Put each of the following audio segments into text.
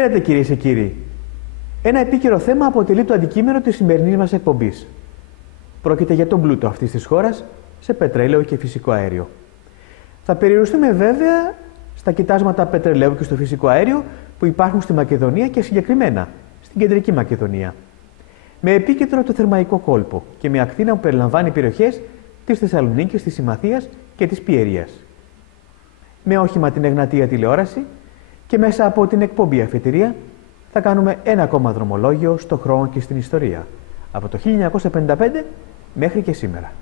Χαίρετε κυρίες και κύριοι. Ένα επίκαιρο θέμα αποτελεί το αντικείμενο της σημερινής μας εκπομπής. Πρόκειται για τον πλούτο αυτής της χώρας σε πετρέλαιο και φυσικό αέριο. Θα περιοριστούμε βέβαια στα κοιτάσματα πετρελαίου και στο φυσικό αέριο που υπάρχουν στη Μακεδονία και συγκεκριμένα στην κεντρική Μακεδονία. Με επίκεντρο το Θερμαϊκό κόλπο και με ακτίνα που περιλαμβάνει περιοχές της Θεσσαλονίκης, της Συμμαθίας και της Πιερίας. Με όχημα την Εγνατία τηλεόραση και μέσα από την εκπομπή Αφετηρία θα κάνουμε ένα ακόμα δρομολόγιο στο χρόνο και στην ιστορία, από το 1955 μέχρι και σήμερα.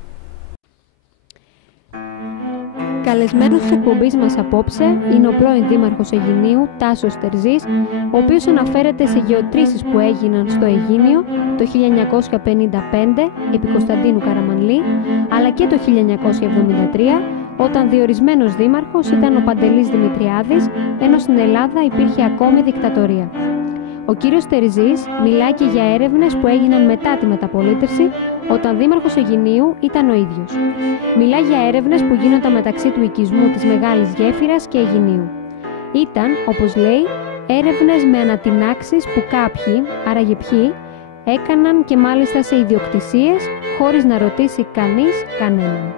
Καλεσμένος της εκπομπής μας απόψε είναι ο πρώην Δήμαρχος Αιγινίου, Τάσος Τερζής, ο οποίος αναφέρεται σε γεωτρήσεις που έγιναν στο Αιγίνιο το 1955 επί Κωνσταντίνου Καραμανλή, αλλά και το 1973, όταν διορισμένος δήμαρχος ήταν ο Παντελής Δημητριάδης, ενώ στην Ελλάδα υπήρχε ακόμη δικτατορία. Ο κύριος Τερζής μιλάει και για έρευνες που έγιναν μετά τη μεταπολίτευση, όταν δήμαρχος Αιγινίου ήταν ο ίδιος. Μιλάει για έρευνες που γίνονταν μεταξύ του οικισμού της Μεγάλης Γέφυρας και Αιγινίου. Ήταν, όπως λέει, έρευνες με ανατινάξεις που κάποιοι, άραγε ποιοι, έκαναν και μάλιστα σε ιδιοκτησίες, χωρίς να ρωτήσει κανείς κανέναν.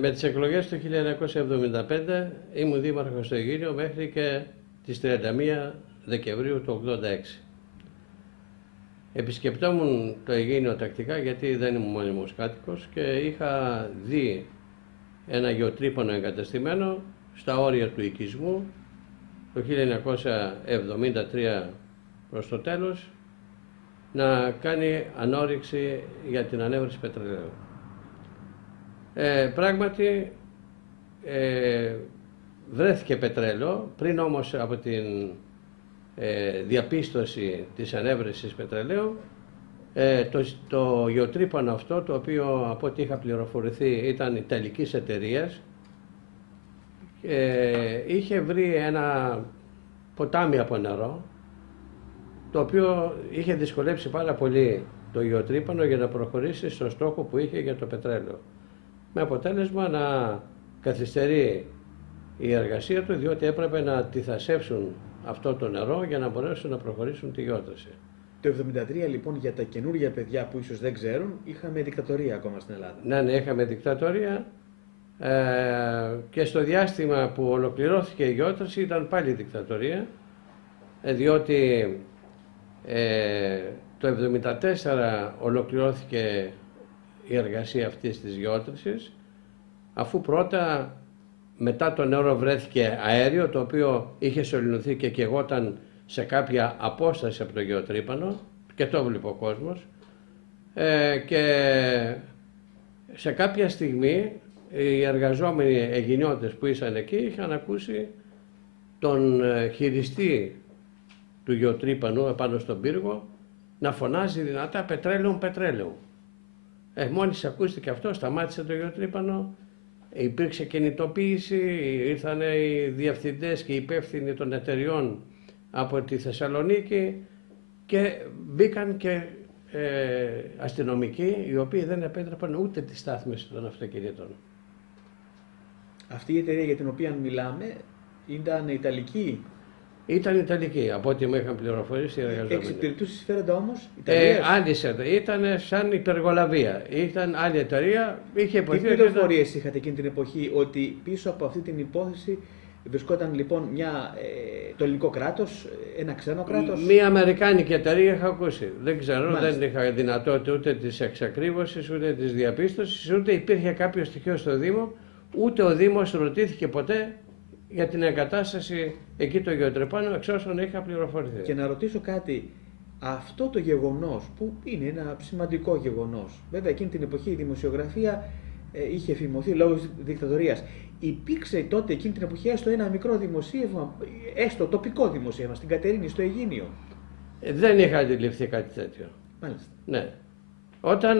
Με τις εκλογές του 1975 ήμουν δήμαρχος στο Αιγίνιο μέχρι και τις 31 Δεκεμβρίου του 1986. Επισκεπτόμουν το Αιγίνιο τακτικά γιατί δεν ήμουν μόνιμος κάτοικος και είχα δει ένα γεωτρύπανο εγκαταστημένο στα όρια του οικισμού το 1973 προς το τέλος να κάνει ανόρυξη για την ανέβρεση πετρελαίου. Πράγματι βρέθηκε πετρέλαιο, πριν όμως από την διαπίστωση της ανέβρεσης πετρελαίου το γεωτρύπανο αυτό, το οποίο από ό,τι είχα πληροφορηθεί ήταν ιταλικής εταιρείας, είχε βρει ένα ποτάμι από νερό, το οποίο είχε δυσκολέψει πάρα πολύ το γεωτρύπανο για να προχωρήσει στο στόχο που είχε για το πετρέλαιο. Με αποτέλεσμα να καθυστερεί η εργασία του, διότι έπρεπε να αντιθασέψουν αυτό το νερό για να μπορέσουν να προχωρήσουν τη γεώτρηση. Το 1973 λοιπόν, για τα καινούργια παιδιά που ίσως δεν ξέρουν, είχαμε δικτατορία ακόμα στην Ελλάδα. Ναι, είχαμε δικτατορία και στο διάστημα που ολοκληρώθηκε η γεώτρηση ήταν πάλι δικτατορία, διότι το 1974 ολοκληρώθηκε η εργασία αυτής της γεώτρησης, αφού πρώτα μετά το νερό βρέθηκε αέριο, το οποίο είχε σωληνωθεί και καιγόταν σε κάποια απόσταση από το γεωτρύπανο και το έβλεπε ο κόσμος, και σε κάποια στιγμή οι εργαζόμενοι Αιγινιώτες που ήσαν εκεί είχαν ακούσει τον χειριστή του γεωτρύπανου επάνω στον πύργο να φωνάζει δυνατά «Πετρέλαιο, πετρέλαιο». Μόλις ακούστηκε αυτό, σταμάτησε το γεωτρύπανο, υπήρξε κινητοποίηση, ήρθαν οι διευθυντές και οι υπεύθυνοι των εταιριών από τη Θεσσαλονίκη και μπήκαν και αστυνομικοί, οι οποίοι δεν επέτρεπαν ούτε τη στάθμιση των αυτοκινήτων. Αυτή η εταιρεία για την οποία μιλάμε ήταν ιταλική. Ήταν ιταλική, από ό,τι μου είχαν πληροφορήσει οι εργαζόμενοι. Εξυπηρετούσε συμφέροντα όμως Ιταλίας. Ήταν σαν υπεργολαβία. Ήταν άλλη εταιρεία. Είχε Τι πληροφορίες είχατε εκείνη την εποχή ότι πίσω από αυτή την υπόθεση βρισκόταν λοιπόν το ελληνικό κράτος, ένα ξένο κράτος? Μία αμερικάνικη εταιρεία είχα ακούσει. Δεν ξέρω, μάλιστα. Δεν είχα δυνατότητα ούτε της εξακρίβωσης, ούτε της διαπίστωσης, ούτε υπήρχε κάποιο στοιχείο στο Δήμο, ούτε ο Δήμος ρωτήθηκε ποτέ για την εγκατάσταση εκεί το γεωτρεπάνου, εξ όσων είχα πληροφορηθεί. Και να ρωτήσω κάτι, αυτό το γεγονός που είναι ένα σημαντικό γεγονός, βέβαια εκείνη την εποχή η δημοσιογραφία είχε φημωθεί λόγω της δικτατορίας. Υπήρξε τότε εκείνη την εποχή έστω ένα μικρό δημοσίευμα, έστω τοπικό δημοσίευμα στην Κατερίνη, στο Αιγίνιο? Δεν είχα αντιληφθεί κάτι τέτοιο. Μάλιστα. Ναι. Όταν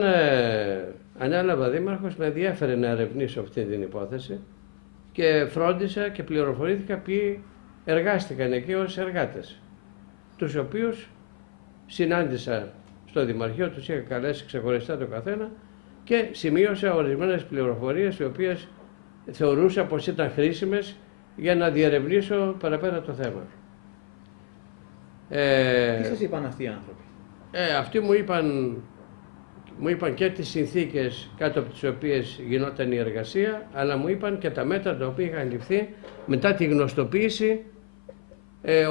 ανέλαβα δήμαρχος, με ενδιέφερε να ερευνήσω αυτή την υπόθεση και φρόντισα και πληροφορήθηκα ποιοι εργάστηκαν εκεί ως εργάτες, τους οποίους συνάντησα στο Δημαρχείο, τους είχα καλέσει ξεχωριστά το καθένα και σημείωσα ορισμένες πληροφορίες οι οποίες θεωρούσα πως ήταν χρήσιμες για να διερευνήσω παραπέρα το θέμα. Τι σας είπαν αυτοί οι άνθρωποι? Αυτοί μου είπαν και τις συνθήκες κάτω από τις οποίες γινόταν η εργασία, αλλά μου είπαν και τα μέτρα τα οποία είχαν ληφθεί μετά τη γνωστοποίηση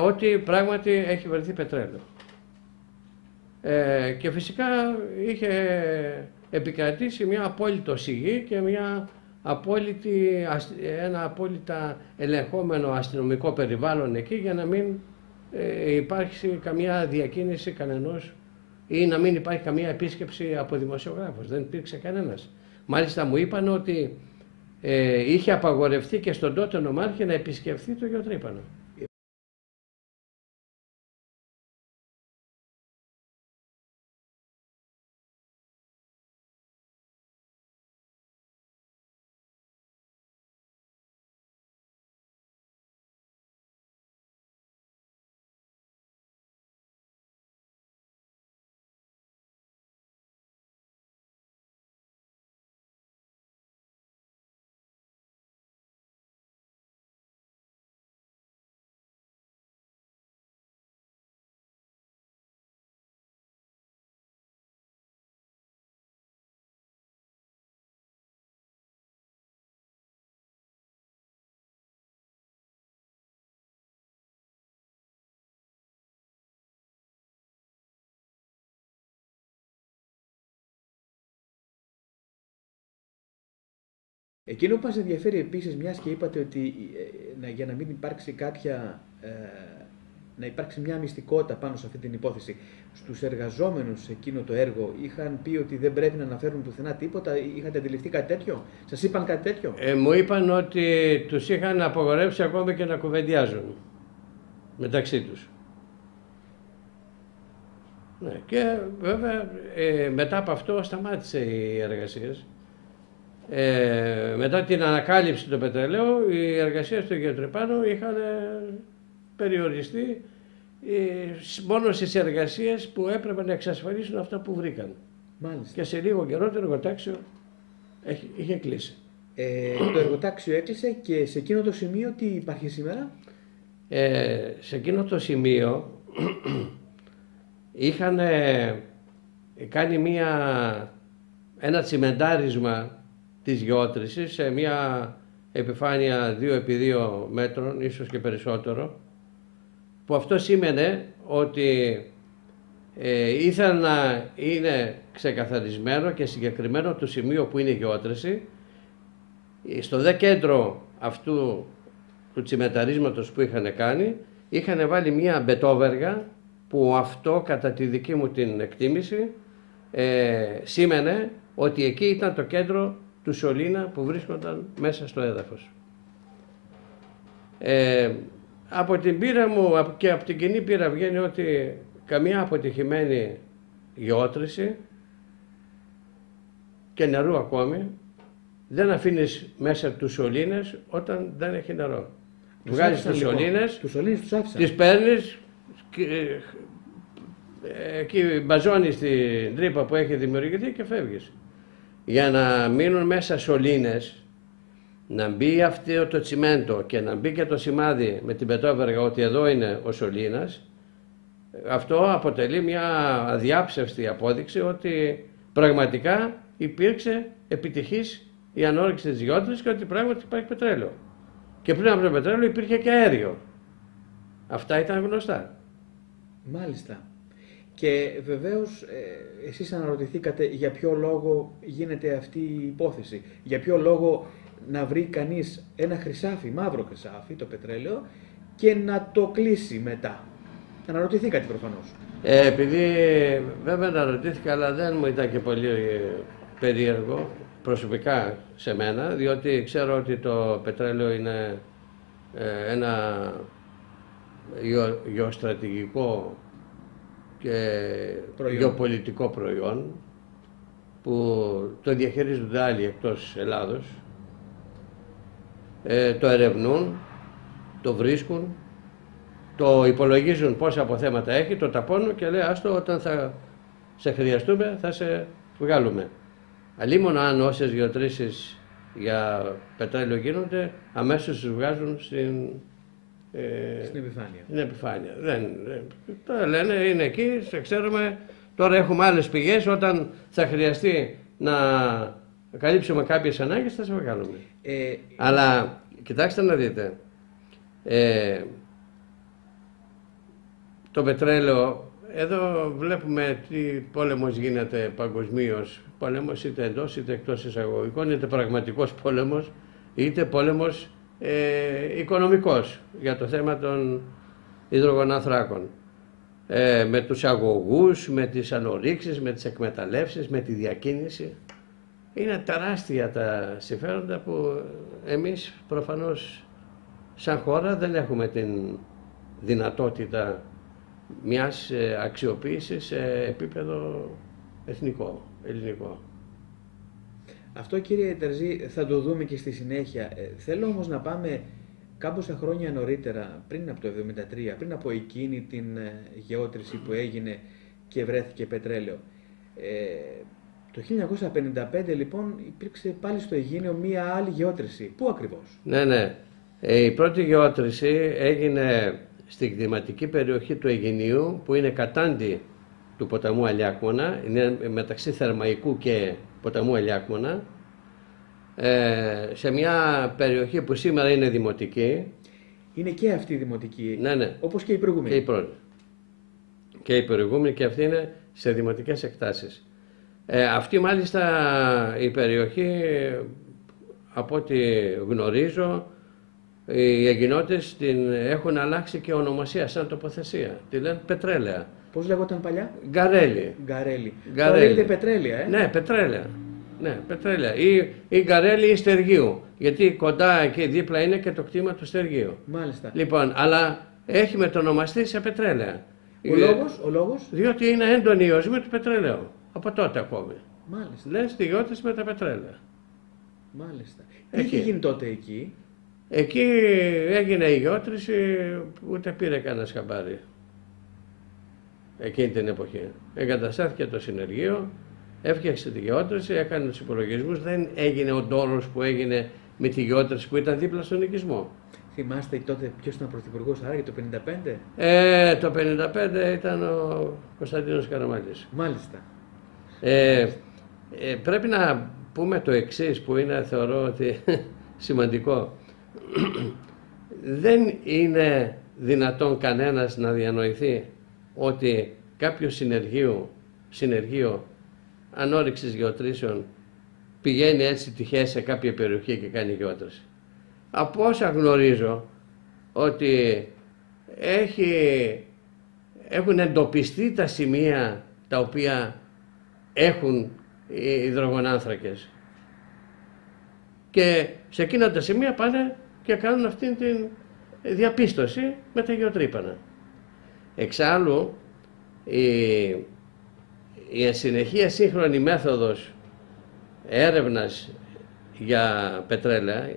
ότι πράγματι έχει βρεθεί πετρέλαιο. Και φυσικά είχε επικρατήσει μια απόλυτο σιγή και ένα απόλυτα ελεγχόμενο αστυνομικό περιβάλλον εκεί, για να μην υπάρξει καμία διακίνηση κανενός ή να μην υπάρχει καμία επίσκεψη από δημοσιογράφους. Δεν υπήρξε κανένας. Μάλιστα μου είπαν ότι είχε απαγορευτεί και στον τότε νομάρχη να επισκεφθεί το γεωτρύπανο. Εκείνο που μας ενδιαφέρει επίσης, μιας και είπατε ότι για να μην υπάρξει να υπάρξει μια μυστικότητα πάνω σε αυτή την υπόθεση, στους εργαζόμενους σε εκείνο το έργο είχαν πει ότι δεν πρέπει να αναφέρουν πουθενά τίποτα? Είχατε αντιληφθεί κάτι τέτοιο? Σας είπαν κάτι τέτοιο? Μου είπαν ότι τους είχαν απαγορεύσει ακόμα και να κουβεντιάζουν μεταξύ τους. Ναι, και βέβαια μετά από αυτό σταμάτησε οι εργασίες. Μετά την ανακάλυψη του πετρελαίου, οι εργασίες στο γεωτρεπάνο είχαν περιοριστεί μόνο στις εργασίες που έπρεπε να εξασφαλίσουν αυτά που βρήκαν. Μάλιστα. Και σε λίγο καιρό το εργοτάξιο είχε κλείσει. Το εργοτάξιο έκλεισε και σε εκείνο το σημείο τι υπάρχει σήμερα? Σε εκείνο το σημείο είχαν κάνει ένα τσιμεντάρισμα της γεώτρησης σε μια επιφάνεια 2x2 μέτρων, ίσως και περισσότερο, που αυτό σήμαινε ότι ήθελαν να είναι ξεκαθαρισμένο και συγκεκριμένο το σημείο που είναι η γεώτρηση. Στο δε κέντρο αυτού του τσιμενταρίσματος που είχαν κάνει, είχαν βάλει μια μπετόβεργα, που αυτό κατά τη δική μου την εκτίμηση σήμαινε ότι εκεί ήταν το κέντρο του σωλήνα που βρίσκονταν μέσα στο έδαφος. Από την πείρα μου και από την κοινή πείρα βγαίνει ότι καμία αποτυχημένη γεώτρηση και νερού ακόμη δεν αφήνεις μέσα τους σωλήνες όταν δεν έχει νερό. Βγάζεις τους σωλήνες, τις παίρνεις, εκεί μπαζώνεις την τρύπα που έχει δημιουργηθεί και φεύγεις. Για να μείνουν μέσα σωλήνες, να μπει αυτό το τσιμέντο και να μπει και το σημάδι με την πετόβεργα ότι εδώ είναι ο σωλήνας, αυτό αποτελεί μια αδιάψευστη απόδειξη ότι πραγματικά υπήρξε επιτυχής η ανόρυξη της γεώτρησης και ότι πράγματι υπάρχει πετρέλαιο. Και πριν από το πετρέλαιο υπήρχε και αέριο. Αυτά ήταν γνωστά. Μάλιστα. Και βεβαίως εσείς αναρωτηθήκατε για ποιο λόγο γίνεται αυτή η υπόθεση. Για ποιο λόγο να βρει κανείς ένα χρυσάφι, μαύρο χρυσάφι, το πετρέλαιο, και να το κλείσει μετά? Αναρωτηθεί κάτι προφανώς. Επειδή βέβαια αναρωτήθηκα, αλλά δεν μου ήταν και πολύ περίεργο προσωπικά σε μένα, διότι ξέρω ότι το πετρέλαιο είναι ένα γεωστρατηγικό και γεωπολιτικό προϊόν που το διαχειρίζονται άλλοι εκτός Ελλάδος, το ερευνούν, το βρίσκουν, το υπολογίζουν πόσα αποθέματα έχει, το ταπώνουν και λέει άστο, όταν θα σε χρειαστούμε θα σε βγάλουμε. Αλλήμον αν όσες γεωτρήσεις για πετρέλαιο γίνονται, αμέσως τους βγάζουν στην επιφάνεια. Τώρα λένε είναι εκεί, σε ξέρουμε, τώρα έχουμε άλλες πηγές, όταν θα χρειαστεί να καλύψουμε κάποιες ανάγκες θα σε βγάλουμε. Αλλά κοιτάξτε να δείτε, το πετρέλαιο, εδώ βλέπουμε τι πόλεμος γίνεται παγκοσμίως. Πόλεμος είτε εντός είτε εκτός εισαγωγικών, είτε πραγματικός πόλεμος, είτε πόλεμος οικονομικός για το θέμα των υδρογονανθράκων. Με τους αγωγούς, με τις ανορρίξεις, με τις εκμεταλλεύσεις, με τη διακίνηση. Είναι τεράστια τα συμφέροντα που εμείς προφανώς σαν χώρα δεν έχουμε την δυνατότητα μιας αξιοποίησης σε επίπεδο εθνικό, ελληνικό. Αυτό, κύριε Τερζή, θα το δούμε και στη συνέχεια. Θέλω όμως να πάμε κάμποσα χρόνια νωρίτερα, πριν από το 1973, πριν από εκείνη την γεώτρηση που έγινε και βρέθηκε πετρέλαιο. Το 1955 λοιπόν υπήρξε πάλι στο Αιγίνιο μία άλλη γεώτρηση. Πού ακριβώς? Ναι. Η πρώτη γεώτρηση έγινε στην κτηματική περιοχή του Αιγινίου, που είναι κατάντι του ποταμού Αλιάκμονα, είναι μεταξύ Θερμαϊκού και ποταμού Αλιάκμονα, σε μια περιοχή που σήμερα είναι δημοτική. Είναι και αυτή δημοτική, ναι. Όπως και η προηγούμενη. Και η πρώτη. Και η προηγούμενη, και αυτή είναι σε δημοτικές εκτάσεις. Αυτή μάλιστα η περιοχή, από ό,τι γνωρίζω, οι Αιγινώτες την έχουν αλλάξει και ονομασία σαν τοποθεσία. Τη λένε Πετρέλαια. Πώς λέγονταν παλιά? Γκαρέλη. Τώρα λέγεται Πετρέλαια, Ναι, Πετρέλαια. Ναι, Πετρέλαια. Ή Γκαρέλη ή Στεργίου. Γιατί κοντά εκεί δίπλα είναι και το κτήμα του Στεργίου. Μάλιστα. Λοιπόν, αλλά έχει μετονομαστεί σε Πετρέλαια. Ο λόγος? Διότι είναι έντονη η οσμή του πετρελαίου. Από τότε ακόμη. Μάλιστα. Λένε στη γεώτρηση με τα πετρέλαια. Μάλιστα. Τι είχε γίνει τότε εκεί? Εκεί έγινε η γεώτρηση, ούτε πήρε κανένα χαμπάρι. Εκείνη την εποχή. Εγκαταστάθηκε το συνεργείο, έφτιαξε τη γεώτρηση, έκανε τους υπολογισμούς, δεν έγινε ο ντόρος που έγινε με τη γεώτρηση που ήταν δίπλα στον οικισμό. Θυμάστε τότε ποιος ήταν πρωθυπουργός άραγε το 1955? Το 1955 ήταν ο Κωνσταντίνος Καραμανλής. Μάλιστα. Πρέπει να πούμε το εξής που είναι, θεωρώ ότι σημαντικό. Δεν είναι δυνατόν κανένας να διανοηθεί ότι κάποιο συνεργείο ανόρυξης γεωτρήσεων πηγαίνει έτσι τυχαία σε κάποια περιοχή και κάνει γεώτρηση. Από όσα γνωρίζω, ότι έχουν εντοπιστεί τα σημεία τα οποία έχουν οι υδρογονάνθρακες και σε εκείνα τα σημεία πάνε και κάνουν αυτήν την διαπίστωση με τα γεωτρύπανα. Εξάλλου, η ασυνεχεία σύγχρονη μέθοδος έρευνας για πετρέλαια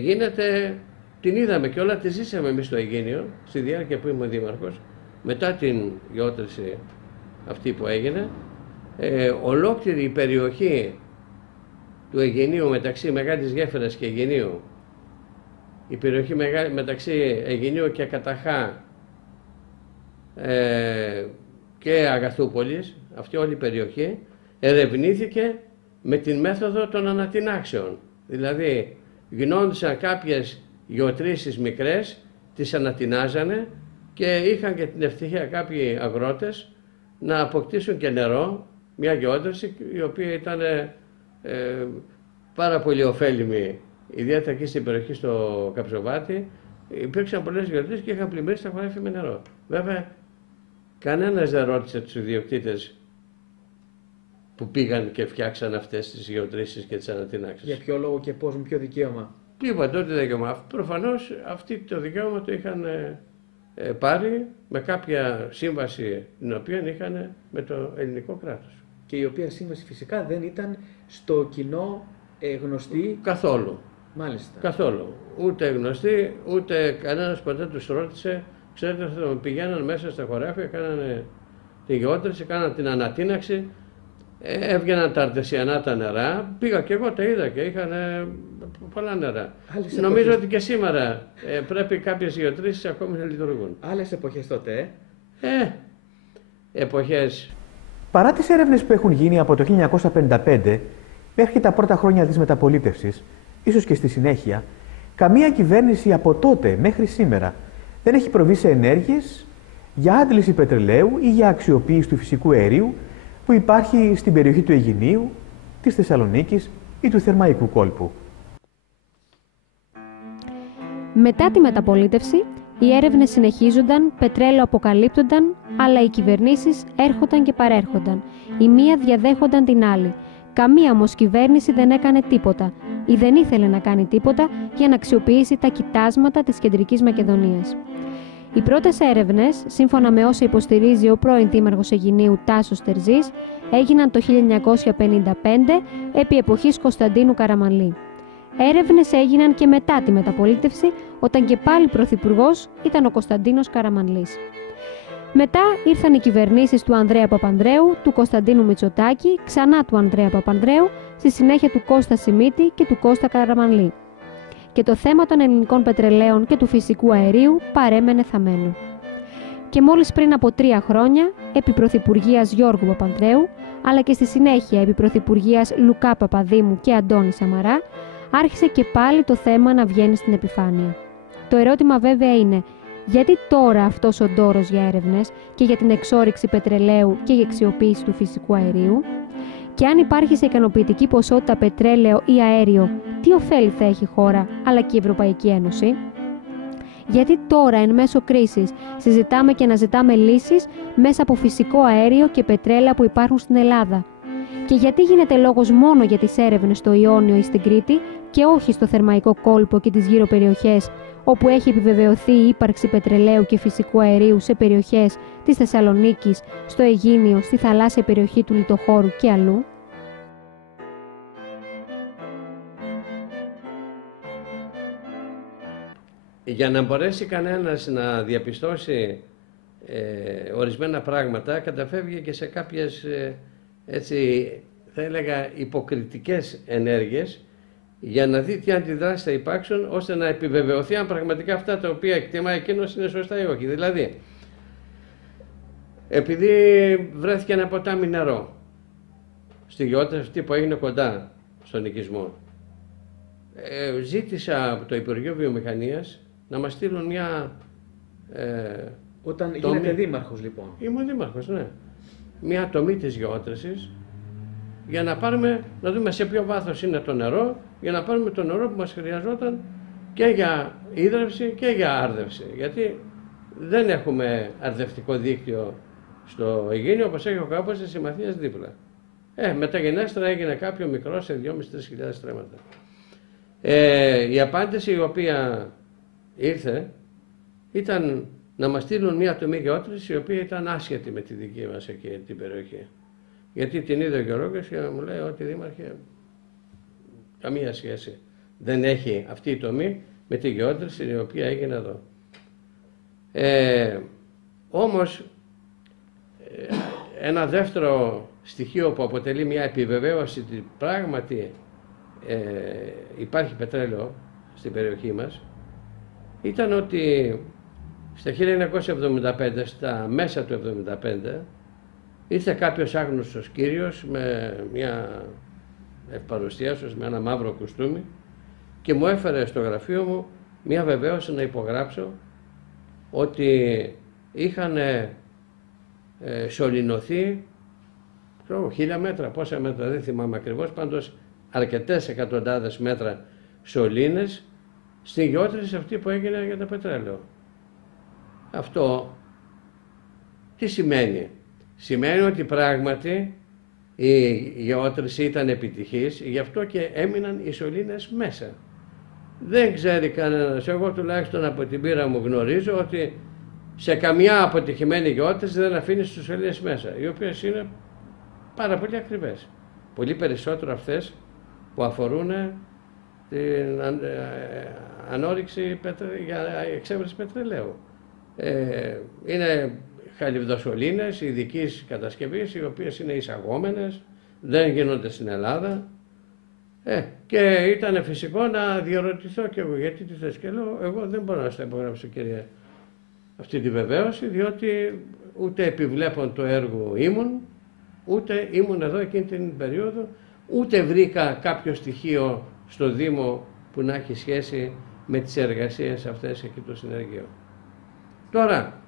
γίνεται, την είδαμε και όλα τη ζήσαμε εμείς στο Αιγίνιο, στη διάρκεια που ήμουν δήμαρχος, μετά την γεώτρηση αυτή που έγινε, ολόκληρη η περιοχή του Αιγινίου μεταξύ Μεγάλης Γέφυρας και Αιγινίου, η περιοχή μεταξύ Αιγινίου και Καταχά και Αγαθούπολης, αυτή όλη η περιοχή ερευνήθηκε με την μέθοδο των ανατινάξεων. Δηλαδή γινόντουσαν κάποιες γεωτρήσεις μικρές, τις ανατινάζανε και είχαν και την ευτυχία κάποιοι αγρότες να αποκτήσουν και νερό, μια γεώτρηση η οποία ήταν πάρα πολύ ωφέλιμη, ιδιαίτερα εκεί στην περιοχή στο Καψοβάτι. Υπήρξαν πολλές γιορτές και είχαν πλημμυρίσει τα χωράφια με νερό. Βέβαια, κανένας δεν ρώτησε τους ιδιοκτήτες που πήγαν και φτιάξαν αυτές τις γεωτρήσεις και τις ανατινάξεις. Για ποιο λόγο και πώς, με ποιο δικαίωμα? Τίποτα, τότε δικαίωμα. Προφανώς αυτοί το δικαίωμα το είχαν πάρει με κάποια σύμβαση την οποία είχαν με το ελληνικό κράτος. Και η οποία σύμβαση φυσικά δεν ήταν στο κοινό γνωστή. Καθόλου. Μάλιστα. Καθόλου. Ούτε γνωστή, ούτε κανένας ποτέ τους ρώτησε. Ξέρετε, πηγαίναν μέσα στα χωράφια, κάνανε τη γεώτρηση, κάνανε την ανατείναξη, έβγαιναν τα αρτεσιανά τα νερά. Πήγα και εγώ, τα είδα και είχαν πολλά νερά. Νομίζω ότι και σήμερα πρέπει κάποιες γεωτρήσεις ακόμη να λειτουργούν. Άλλες εποχές τότε, εποχές. Παρά τις έρευνες που έχουν γίνει από το 1955 μέχρι τα πρώτα χρόνια της μεταπολίτευσης, ίσως και στη συνέχεια, καμία κυβέρνηση από τότε μέχρι σήμερα δεν έχει προβεί σε ενέργειες για άντληση πετρελαίου ή για αξιοποίηση του φυσικού αερίου που υπάρχει στην περιοχή του Αιγινείου, της Θεσσαλονίκης ή του Θερμαϊκού κόλπου. Μετά τη μεταπολίτευση, οι έρευνες συνεχίζονταν, πετρέλαιο αποκαλύπτονταν, αλλά οι κυβερνήσεις έρχονταν και παρέρχονταν. Η μία διαδέχονταν την άλλη. Καμία όμως κυβέρνηση δεν έκανε τίποτα ή δεν ήθελε να κάνει τίποτα για να αξιοποιήσει τα κοιτάσματα της Κεντρικής Μακεδονίας. Οι πρώτες έρευνες, σύμφωνα με όσα υποστηρίζει ο πρώην δήμαρχος Αιγινείου Τάσος Τερζής, έγιναν το 1955 επί εποχής Κωνσταντίνου Καραμανλή. Έρευνες έγιναν και μετά τη μεταπολίτευση, όταν και πάλι πρωθυπουργός ήταν ο Κωνσταντίνος Καραμανλής. Μετά ήρθαν οι κυβερνήσεις του Ανδρέα Παπανδρέου, του Κωνσταντίνου Μητσοτάκη, ξανά του Ανδρέα Παπανδρέου, στη συνέχεια του Κώστα Σιμίτη και του Κώστα Καραμανλή. Και το θέμα των ελληνικών πετρελαίων και του φυσικού αερίου παρέμενε θαμμένο. Και μόλις πριν από 3 χρόνια, επί πρωθυπουργίας Γιώργου Παπανδρέου, αλλά και στη συνέχεια επί πρωθυπουργίας Λουκά Παπαδήμου και Αντώνη Σαμαρά, άρχισε και πάλι το θέμα να βγαίνει στην επιφάνεια. Το ερώτημα βέβαια είναι, γιατί τώρα αυτός ο ντόρος για έρευνες και για την εξόρυξη πετρελαίου και για αξιοποίηση του φυσικού αερίου? Και αν υπάρχει σε ικανοποιητική ποσότητα πετρέλαιο ή αέριο, τι ωφέλη θα έχει η χώρα, αλλά και η Ευρωπαϊκή Ένωση? Γιατί τώρα, εν μέσω κρίσης, συζητάμε και αναζητάμε λύσεις μέσα από φυσικό αέριο και πετρέλαια που υπάρχουν στην Ελλάδα? Και γιατί γίνεται λόγος μόνο για τις έρευνες στο Ιόνιο ή στην Κρήτη και όχι στο Θερμαϊκό κόλπο και τις γύρω περιοχές, όπου έχει επιβεβαιωθεί η ύπαρξη πετρελαίου και φυσικού αερίου σε περιοχές της Θεσσαλονίκης, στο Αιγίνιο, στη θαλάσσια περιοχή του Λιτοχώρου και αλλού? Για να μπορέσει κανένας να διαπιστώσει ορισμένα πράγματα, καταφεύγει και σε κάποιες έτσι θα έλεγα υποκριτικές ενέργειες για να δει τι αντιδράσεις θα υπάρξουν, ώστε να επιβεβαιωθεί αν πραγματικά αυτά τα οποία εκτιμά εκείνος είναι σωστά ή όχι. Δηλαδή, επειδή βρέθηκε ένα ποτάμι νερό στη γεώτρηση αυτή που έγινε κοντά στον οικισμό, ζήτησα από το Υπουργείο Βιομηχανίας να μας στείλουν μια... Όταν γίνετε δήμαρχος λοιπόν. Ήμουν δήμαρχος, ναι. Μια τομή της γεώτρησης για να πάρουμε, να δούμε σε ποιο βάθος είναι το νερό, για να πάρουμε το νερό που μας χρειαζόταν και για ίδρυυση και για άρδευση. Γιατί δεν έχουμε αρδευτικό δίκτυο στο Αιγίνιο όπως έχει ο Κάμπος της Συμμαθίας δίπλα. Μεταγενέστερα έγινε κάποιο μικρό σε 2.500-3.000 στρέμματα. Η απάντηση η οποία ήρθε ήταν να μας στείλουν μια τομή γεώτρηση η οποία ήταν άσχετη με τη δική μας εκεί την περιοχή. Γιατί την είδε ο Γιώργος και μου λέει ότι δήμαρχε, καμία σχέση δεν έχει αυτή η τομή με τη γεώτρηση η οποία έγινε εδώ. Όμως ένα δεύτερο στοιχείο που αποτελεί μια επιβεβαίωση ότι πράγματι υπάρχει πετρέλαιο στην περιοχή μας ήταν ότι στα 1975, στα μέσα του 1975, ήρθε κάποιος άγνωστος κύριος με μια ευπαρουσίασος, με ένα μαύρο κουστούμι και μου έφερε στο γραφείο μου μια βεβαίωση να υπογράψω ότι είχαν σωληνωθεί 1000 μέτρα, πόσα μέτρα δεν θυμάμαι ακριβώς, πάντως αρκετές εκατοντάδες μέτρα σωλήνες στην γεώτρηση αυτή που έγινε για το πετρέλαιο. Αυτό τι σημαίνει? Σημαίνει ότι πράγματι η γεώτρηση ήταν επιτυχής, γι' αυτό και έμειναν οι σωλήνες μέσα. Δεν ξέρει κανένας, εγώ τουλάχιστον από την πείρα μου γνωρίζω ότι σε καμιά αποτυχημένη γεώτρηση δεν αφήνει τις σωλήνες μέσα, οι οποίες είναι πάρα πολύ ακριβές. Πολύ περισσότερο αυτές που αφορούν την ανόρυξη για εξέβρεση πετρελαίου. Είναι χαλιβδοσωλήνες ειδικής κατασκευής, οι οποίες είναι εισαγόμενες, δεν γίνονται στην Ελλάδα. Και ήταν φυσικό να διαρωτηθώ και εγώ, γιατί τι θες, και λέω, εγώ δεν μπορώ να στα υπογράψω, κύριε, αυτή τη βεβαίωση, διότι ούτε επιβλέπων το έργο ήμουν, ούτε ήμουν εδώ εκείνη την περίοδο, ούτε βρήκα κάποιο στοιχείο στο Δήμο που να έχει σχέση με τις εργασίες αυτές εκεί το συνεργείο. Τώρα,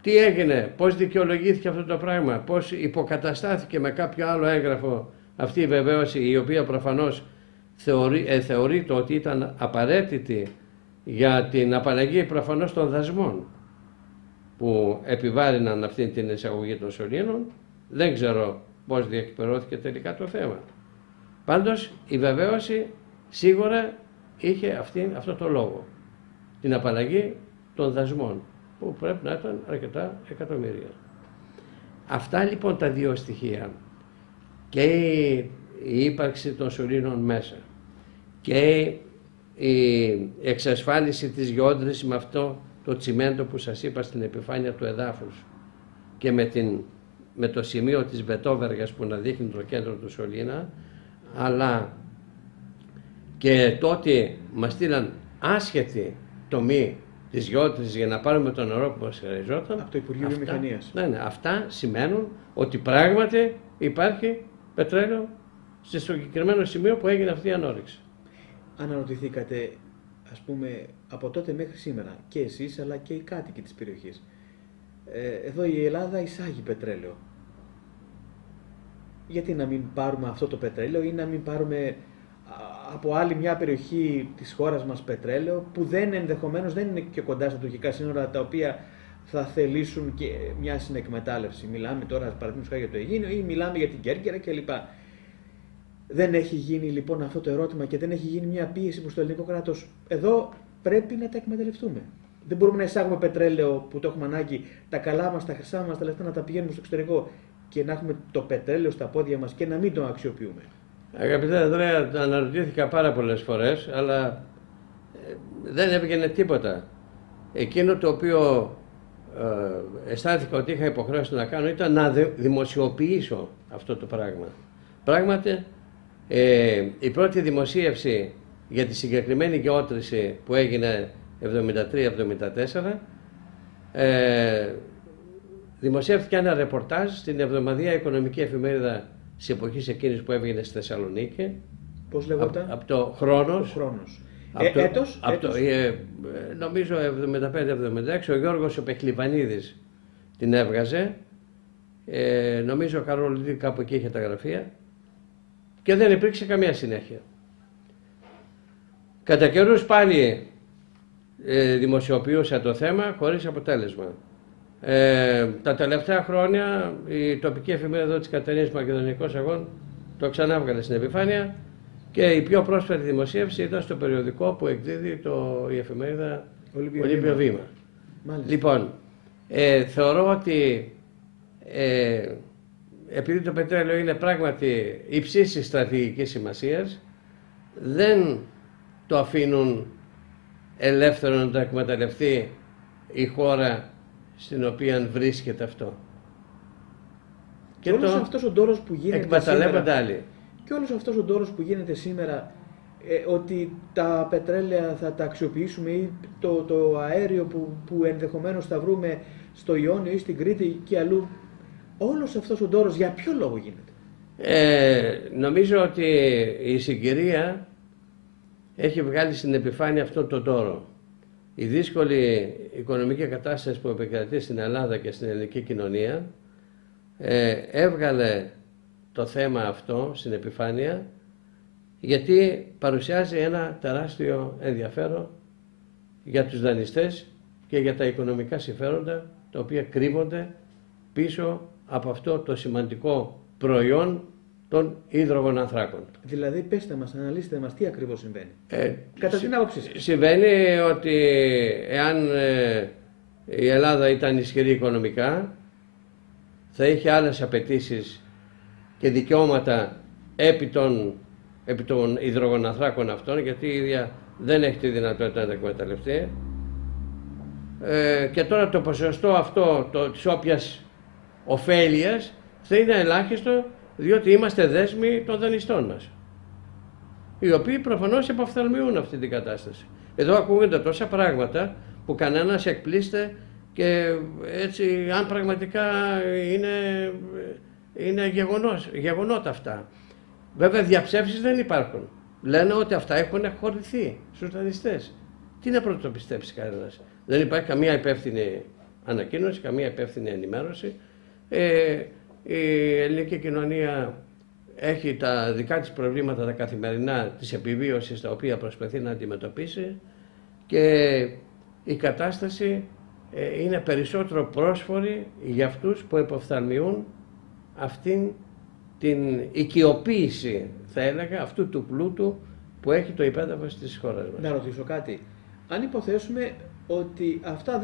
τι έγινε, πώς δικαιολογήθηκε αυτό το πράγμα, πώς υποκαταστάθηκε με κάποιο άλλο έγγραφο αυτή η βεβαίωση, η οποία προφανώς θεωρείται ότι ήταν απαραίτητη για την απαλλαγή προφανώς των δασμών που επιβάρυναν αυτή την εισαγωγή των σωλήνων. Δεν ξέρω πώς διεκπαιρώθηκε τελικά το θέμα. Πάντως η βεβαίωση σίγουρα είχε αυτό το λόγο, την απαλλαγή των δασμών, που πρέπει να ήταν αρκετά εκατομμύρια. Αυτά λοιπόν τα δύο στοιχεία, και η ύπαρξη των σωλήνων μέσα και η εξασφάλιση της γεώτρησης με αυτό το τσιμέντο που σας είπα στην επιφάνεια του εδάφους και με το σημείο της βετόβεργας που να δείχνει το κέντρο του σωλήνα, αλλά και τότε μας στείλαν άσχετη τομή της γεώτρησης για να πάρουμε το νερό που μας χρειαζόταν. Από το Υπουργείο Βιομηχανίας. Ναι, αυτά σημαίνουν ότι πράγματι υπάρχει πετρέλαιο στο συγκεκριμένο σημείο που έγινε αυτή η ανόρυξη. Αναρωτηθήκατε, ας πούμε, από τότε μέχρι σήμερα, και εσείς αλλά και οι κάτοικοι της περιοχής, εδώ η Ελλάδα εισάγει πετρέλαιο. Γιατί να μην πάρουμε αυτό το πετρέλαιο ή να μην πάρουμε από άλλη μια περιοχή της χώρας μας πετρέλαιο, που ενδεχομένως δεν είναι και κοντά στα τουρκικά σύνορα, τα οποία θα θελήσουν και μια συνεκμετάλλευση. Μιλάμε τώρα παραδείγματος χάρη για το Αιγίνιο ή μιλάμε για την Κέρκυρα κλπ. Δεν έχει γίνει λοιπόν αυτό το ερώτημα και δεν έχει γίνει μια πίεση προς το ελληνικό κράτος? Εδώ πρέπει να τα εκμεταλλευτούμε. Δεν μπορούμε να εισάγουμε πετρέλαιο που το έχουμε ανάγκη, τα καλά μας, τα χρυσά μας, τα λεφτά να τα πηγαίνουμε στο εξωτερικό και να έχουμε το πετρέλαιο στα πόδια μας και να μην το αξιοποιούμε. Αγαπητέ Ανδρέα, αναρωτήθηκα πάρα πολλές φορές, αλλά δεν έβγαινε τίποτα. Εκείνο το οποίο αισθάνθηκα ότι είχα υποχρέωση να κάνω ήταν να δημοσιοποιήσω αυτό το πράγμα. Πράγματι, η πρώτη δημοσίευση για τη συγκεκριμένη γεώτρηση που έγινε 73-74, δημοσιεύτηκε ένα ρεπορτάζ στην εβδομαδιαία οικονομική εφημερίδα της εποχής εκείνης που έβγαινε στη Θεσσαλονίκη. Πώς λέγονταν? Από το Χρόνος. Έτος. Νομίζω 75-76, ο Γιώργος ο Πεχλιβανίδης την έβγαζε. Νομίζω ο Καρολίδη κάπου εκεί είχε τα γραφεία. Και δεν υπήρξε καμία συνέχεια. Κατά καιρούς πάλι δημοσιοποιούσα το θέμα χωρίς αποτέλεσμα. Τα τελευταία χρόνια η τοπική εφημερίδα εδώ της Κατερίνης Μακεδονικός Αγών το ξανά έβγαλε στην επιφάνεια και η πιο πρόσφατη δημοσίευση ήταν στο περιοδικό που εκδίδει η εφημερίδα Ολύμπιο Βήμα. Λοιπόν, θεωρώ ότι επειδή το πετρέλαιο είναι πράγματι υψίστης στρατηγικής σημασίας, δεν το αφήνουν ελεύθερο να το εκμεταλλευτεί η χώρα στην οποία βρίσκεται αυτό. Και όλος αυτός ο ντόρος που γίνεται σήμερα, άλλοι. Και όλος αυτός ο ντόρος που γίνεται σήμερα, ότι τα πετρέλαια θα τα αξιοποιήσουμε ή το αέριο που ενδεχομένως θα βρούμε στο Ιόνιο ή στην Κρήτη και αλλού, όλος αυτός ο ντόρος για ποιο λόγο γίνεται? Νομίζω ότι η συγκυρία έχει βγάλει στην επιφάνεια αυτόν τον ντόρο. Η δύσκολη οικονομική κατάσταση που επικρατεί στην Ελλάδα και στην ελληνική κοινωνία έβγαλε το θέμα αυτό στην επιφάνεια, γιατί παρουσιάζει ένα τεράστιο ενδιαφέρον για τους δανειστές και για τα οικονομικά συμφέροντα, τα οποία κρύβονται πίσω από αυτό το σημαντικό προϊόν των υδρογονανθράκων. Δηλαδή, πέστε μας, αναλύστε μας τι ακριβώς συμβαίνει. Κατά την άποψή σας. Συμβαίνει ότι εάν η Ελλάδα ήταν ισχυρή οικονομικά, θα είχε άλλες απαιτήσεις και δικαιώματα επί των υδρογονανθράκων αυτών, γιατί η ίδια δεν έχει τη δυνατότητα να τα εκμεταλλευτεί. Και τώρα το ποσοστό αυτό της όποιας ωφέλειας θα είναι ελάχιστο, διότι είμαστε δέσμοι των δανειστών μας, οι οποίοι προφανώς εποφθαλμιούν αυτή την κατάσταση. Εδώ ακούγονται τόσα πράγματα που κανένας εκπλήσεται, και έτσι αν πραγματικά είναι γεγονότα αυτά. Βέβαια διαψεύσεις δεν υπάρχουν. Λένε ότι αυτά έχουν χωρηθεί στους δανειστές. Τι να πρωτοπιστέψει κανένας. Δεν υπάρχει καμία υπεύθυνη ανακοίνωση, καμία υπεύθυνη ενημέρωση. Η ελληνική κοινωνία έχει τα δικά της προβλήματα, τα καθημερινά της επιβίωσης, τα οποία προσπαθεί να αντιμετωπίσει, και η κατάσταση είναι περισσότερο πρόσφορη για αυτούς που εποφθαλμιούν αυτήν την οικειοποίηση, θα έλεγα, αυτού του πλούτου που έχει το υπέδαφος της χώρας μας. Να ρωτήσω κάτι. Αν υποθέσουμε ότι αυτά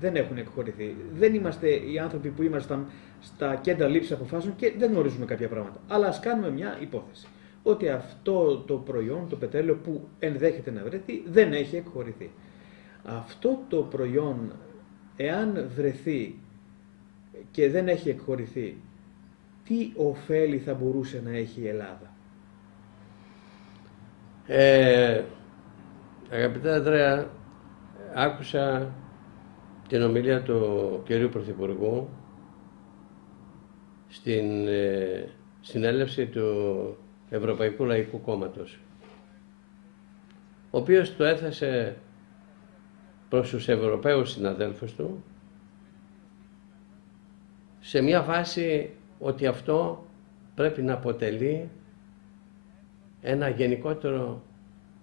δεν έχουν εκχωρηθεί, δεν είμαστε οι άνθρωποι που ήμασταν στα κέντρα λήψης αποφάσεων και δεν γνωρίζουμε κάποια πράγματα. Αλλά ας κάνουμε μια υπόθεση. Ότι αυτό το προϊόν, το πετρέλαιο που ενδέχεται να βρεθεί, δεν έχει εκχωρηθεί. Αυτό το προϊόν, εάν βρεθεί και δεν έχει εκχωρηθεί, τι ωφέλη θα μπορούσε να έχει η Ελλάδα? Αγαπητέ Ανδρέα, άκουσα την ομιλία του κυρίου Πρωθυπουργού στην συνέλευση του Ευρωπαϊκού Λαϊκού Κόμματος, ο οποίος το έθεσε προς τους Ευρωπαίους συναδέλφους του σε μια βάση ότι αυτό πρέπει να αποτελεί ένα γενικότερο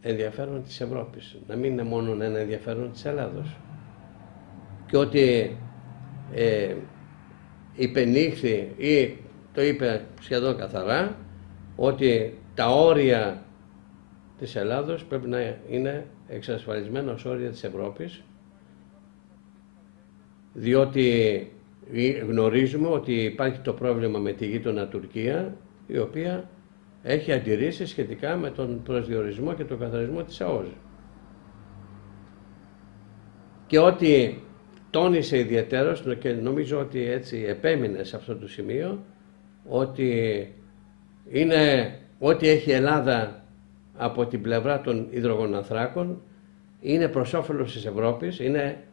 ενδιαφέρον της Ευρώπης, να μην είναι μόνο ένα ενδιαφέρον της Ελλάδος, και ότι υπενήχθη ή το είπε σχεδόν καθαρά ότι τα όρια της Ελλάδος πρέπει να είναι εξασφαλισμένα ως όρια της Ευρώπης, διότι γνωρίζουμε ότι υπάρχει το πρόβλημα με τη γείτονα Τουρκία, η οποία έχει αντιρρήσει σχετικά με τον προσδιορισμό και τον καθαρισμό της ΑΟΖ. Και ότι τόνισε ιδιαίτερος, και νομίζω ότι έτσι επέμεινε σε αυτό το σημείο, ότι είναι ό,τι έχει η Ελλάδα από την πλευρά των υδρογονανθράκων είναι προς όφελος της Ευρώπης, είναι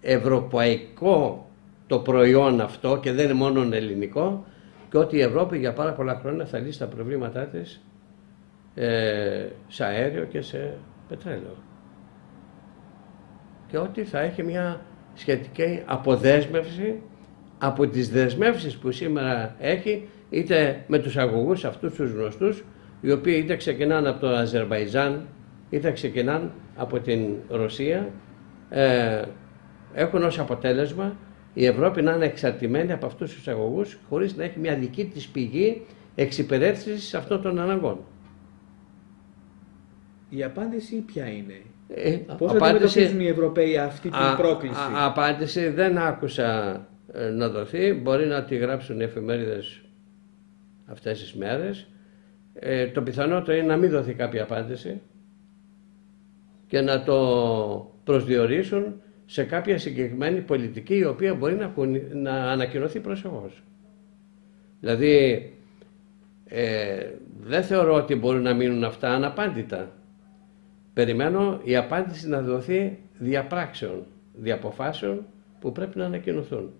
ευρωπαϊκό το προϊόν αυτό και δεν είναι μόνο ελληνικό, και ότι η Ευρώπη για πάρα πολλά χρόνια θα λύσει τα προβλήματά της σε αέριο και σε πετρέλαιο. Και ότι θα έχει μια σχετική αποδέσμευση από τις δεσμεύσεις που σήμερα έχει, είτε με τους αγωγούς αυτούς τους γνωστούς, οι οποίοι είτε ξεκινάνε από το Αζερβαϊτζάν, είτε ξεκινάνε από την Ρωσία, έχουν ως αποτέλεσμα η Ευρώπη να είναι εξαρτημένη από αυτούς τους αγωγούς, χωρίς να έχει μια δική της πηγή εξυπηρέτησης αυτών των αναγκών. Η απάντηση ποια είναι? Πώς αντιμετωπίζουν οι Ευρωπαίοι αυτή την πρόκληση? Απάντηση δεν άκουσα να δοθεί. Μπορεί να τη γράψουν οι εφημερίδες αυτές τις μέρες. Το πιθανότερο είναι να μην δοθεί κάποια απάντηση και να το προσδιορίσουν σε κάποια συγκεκριμένη πολιτική, η οποία μπορεί να ανακοινωθεί προσεχώς. Δηλαδή, δεν θεωρώ ότι μπορούν να μείνουν αυτά αναπάντητα. Περιμένω η απάντηση να δοθεί διαπράξεων, διαποφάσεων που πρέπει να ανακοινωθούν.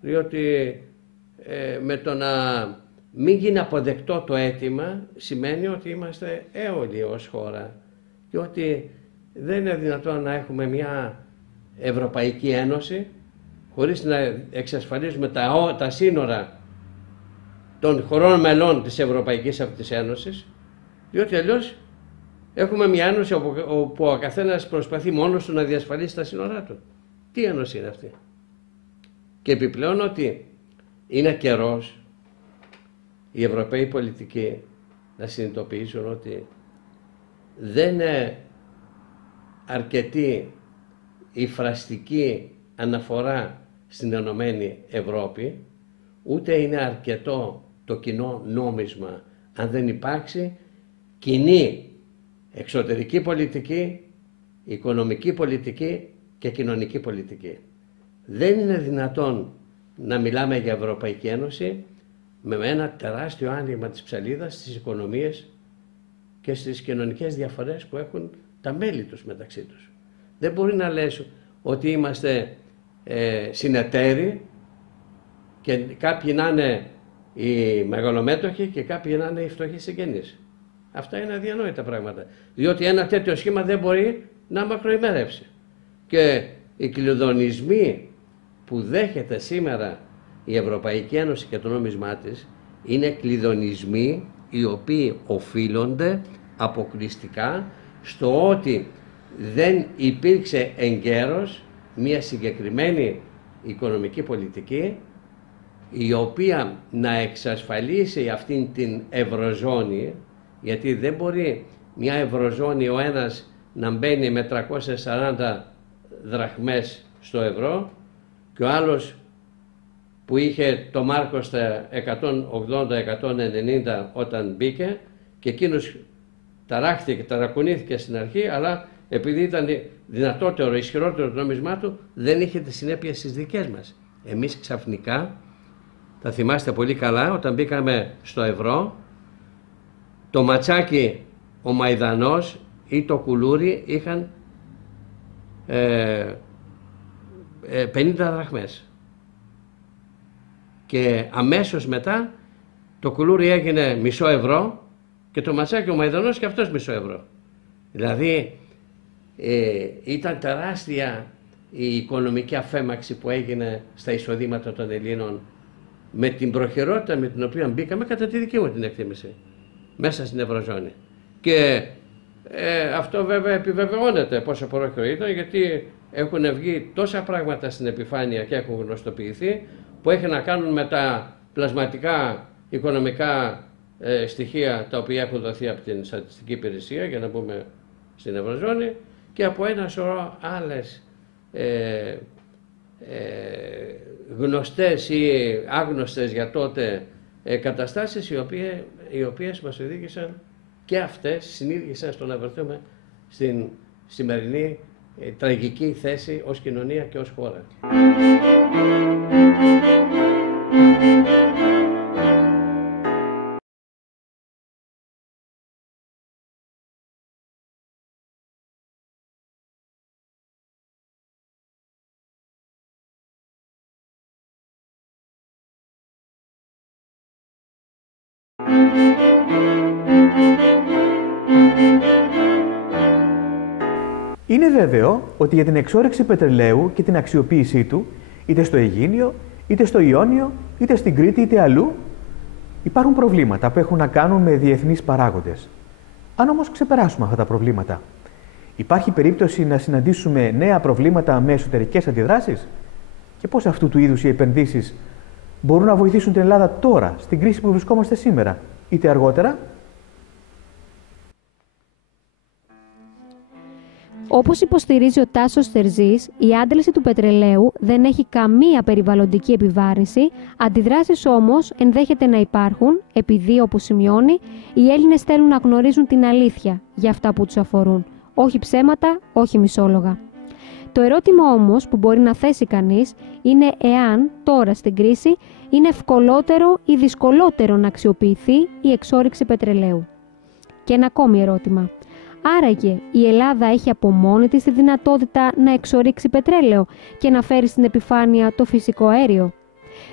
Διότι με το να μην γίνει αποδεκτό το αίτημα σημαίνει ότι είμαστε έολοι ως χώρα και ότι δεν είναι δυνατόν να έχουμε μια Ευρωπαϊκή Ένωση χωρίς να εξασφαλίζουμε τα σύνορα των χωρών μελών της Ευρωπαϊκής αυτής Ένωσης, διότι αλλιώς έχουμε μια ένωση όπου ο καθένας προσπαθεί μόνος του να διασφαλίσει τα σύνορά του. Τι ένωση είναι αυτή? Και επιπλέον ότι είναι καιρός οι Ευρωπαίοι πολιτικοί να συνειδητοποιήσουν ότι δεν είναι αρκετή η φραστική αναφορά στην Ενωμένη Ευρώπη, ούτε είναι αρκετό το κοινό νόμισμα αν δεν υπάρξει κοινή εξωτερική πολιτική, οικονομική πολιτική και κοινωνική πολιτική. Δεν είναι δυνατόν να μιλάμε για Ευρωπαϊκή Ένωση με ένα τεράστιο άνοιγμα της ψαλίδας στις οικονομίες και στις κοινωνικές διαφορές που έχουν τα μέλη τους μεταξύ τους. Δεν μπορεί να λες ότι είμαστε συνεταίροι και κάποιοι να είναι οι μεγαλομέτωχοι και κάποιοι να είναι οι φτωχοί συγγενείς. Αυτά είναι αδιανόητα πράγματα, διότι ένα τέτοιο σχήμα δεν μπορεί να μακροημερεύσει. Και οι κλειδονισμοί που δέχεται σήμερα η Ευρωπαϊκή Ένωση και το νόμισμά της είναι κλειδονισμοί οι οποίοι οφείλονται αποκλειστικά στο ότι δεν υπήρξε εγκαίρως μια συγκεκριμένη οικονομική πολιτική η οποία να εξασφαλίσει αυτήν την ευρωζώνη, γιατί δεν μπορεί μια ευρωζώνη ο ένας να μπαίνει με 340 δραχμές στο ευρώ και ο άλλος που είχε το μάρκο στα 180-190 όταν μπήκε και εκείνος ταράχθηκε, ταρακουνήθηκε στην αρχή, αλλά επειδή ήταν δυνατότερο, ισχυρότερο το νόμισμά του, δεν είχε τις συνέπειες στις δικές μας. Εμείς ξαφνικά, θα θυμάστε πολύ καλά, όταν μπήκαμε στο ευρώ, το ματσάκι, ο μαϊδανός ή το κουλούρι είχαν 50 δραχμές. Και αμέσως μετά το κουλούρι έγινε μισό ευρώ και το ματσάκι ο μαϊδανός και αυτός μισό ευρώ. Δηλαδή ήταν τεράστια η οικονομική αφέμαξη που έγινε στα εισοδήματα των Ελλήνων με την προχειρότητα με την οποία μπήκαμε, κατά τη δική μου την εκτίμηση, μέσα στην Ευρωζώνη. Και αυτό βέβαια επιβεβαιώνεται πόσο πρόχειρο ήταν, γιατί έχουν βγει τόσα πράγματα στην επιφάνεια και έχουν γνωστοποιηθεί που έχει να κάνουν με τα πλασματικά οικονομικά στοιχεία τα οποία έχουν δοθεί από την Στατιστική Υπηρεσία, για να πούμε στην Ευρωζώνη, και από ένα σωρό άλλες γνωστές ή άγνωστες για τότε καταστάσεις οι οποίες μας οδήγησαν και αυτές συνήργησαν στο να βρεθούμε στην σημερινή τραγική θέση ως κοινωνία και ως χώρα. Είναι βέβαιο ότι για την εξόρυξη πετρελαίου και την αξιοποίησή του, είτε στο Αιγίνιο, είτε στο Ιόνιο, είτε στην Κρήτη, είτε αλλού, υπάρχουν προβλήματα που έχουν να κάνουν με διεθνείς παράγοντες. Αν όμως ξεπεράσουμε αυτά τα προβλήματα, υπάρχει περίπτωση να συναντήσουμε νέα προβλήματα με εσωτερικές αντιδράσεις? Και πώς αυτού του είδους οι επενδύσεις μπορούν να βοηθήσουν την Ελλάδα τώρα, στην κρίση που βρισκόμαστε σήμερα, είτε αργότερα? Όπως υποστηρίζει ο Τάσος Τερζής, η άντληση του πετρελαίου δεν έχει καμία περιβαλλοντική επιβάρυνση, αντιδράσεις όμως ενδέχεται να υπάρχουν, επειδή, όπως σημειώνει, οι Έλληνες θέλουν να γνωρίζουν την αλήθεια για αυτά που τους αφορούν, όχι ψέματα, όχι μισόλογα. Το ερώτημα όμως που μπορεί να θέσει κανείς είναι εάν τώρα στην κρίση είναι ευκολότερο ή δυσκολότερο να αξιοποιηθεί η εξόρυξη πετρελαίου. Και ένα ακόμη ερώτημα. Άραγε η Ελλάδα έχει από μόνη της τη δυνατότητα να εξορίξει πετρέλαιο και να φέρει στην επιφάνεια το φυσικό αέριο?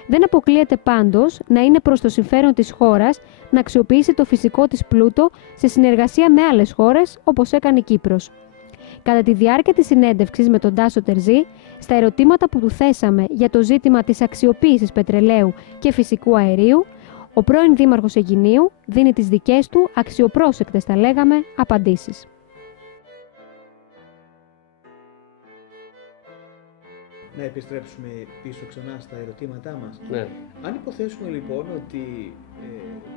Δεν αποκλείεται πάντως να είναι προς το συμφέρον της χώρας να αξιοποιήσει το φυσικό της πλούτο σε συνεργασία με άλλες χώρες, όπως έκανε η Κύπρος. Κατά τη διάρκεια της συνέντευξης με τον Τάσο Τερζή, στα ερωτήματα που του θέσαμε για το ζήτημα της αξιοποίησης πετρελαίου και φυσικού αερίου, Ο πρώην δήμαρχος Αιγινίου δίνει τις δικές του, αξιοπρόσεκτες θα λέγαμε, απαντήσεις. Να επιστρέψουμε πίσω ξανά στα ερωτήματά μας. Ναι. Αν υποθέσουμε λοιπόν ότι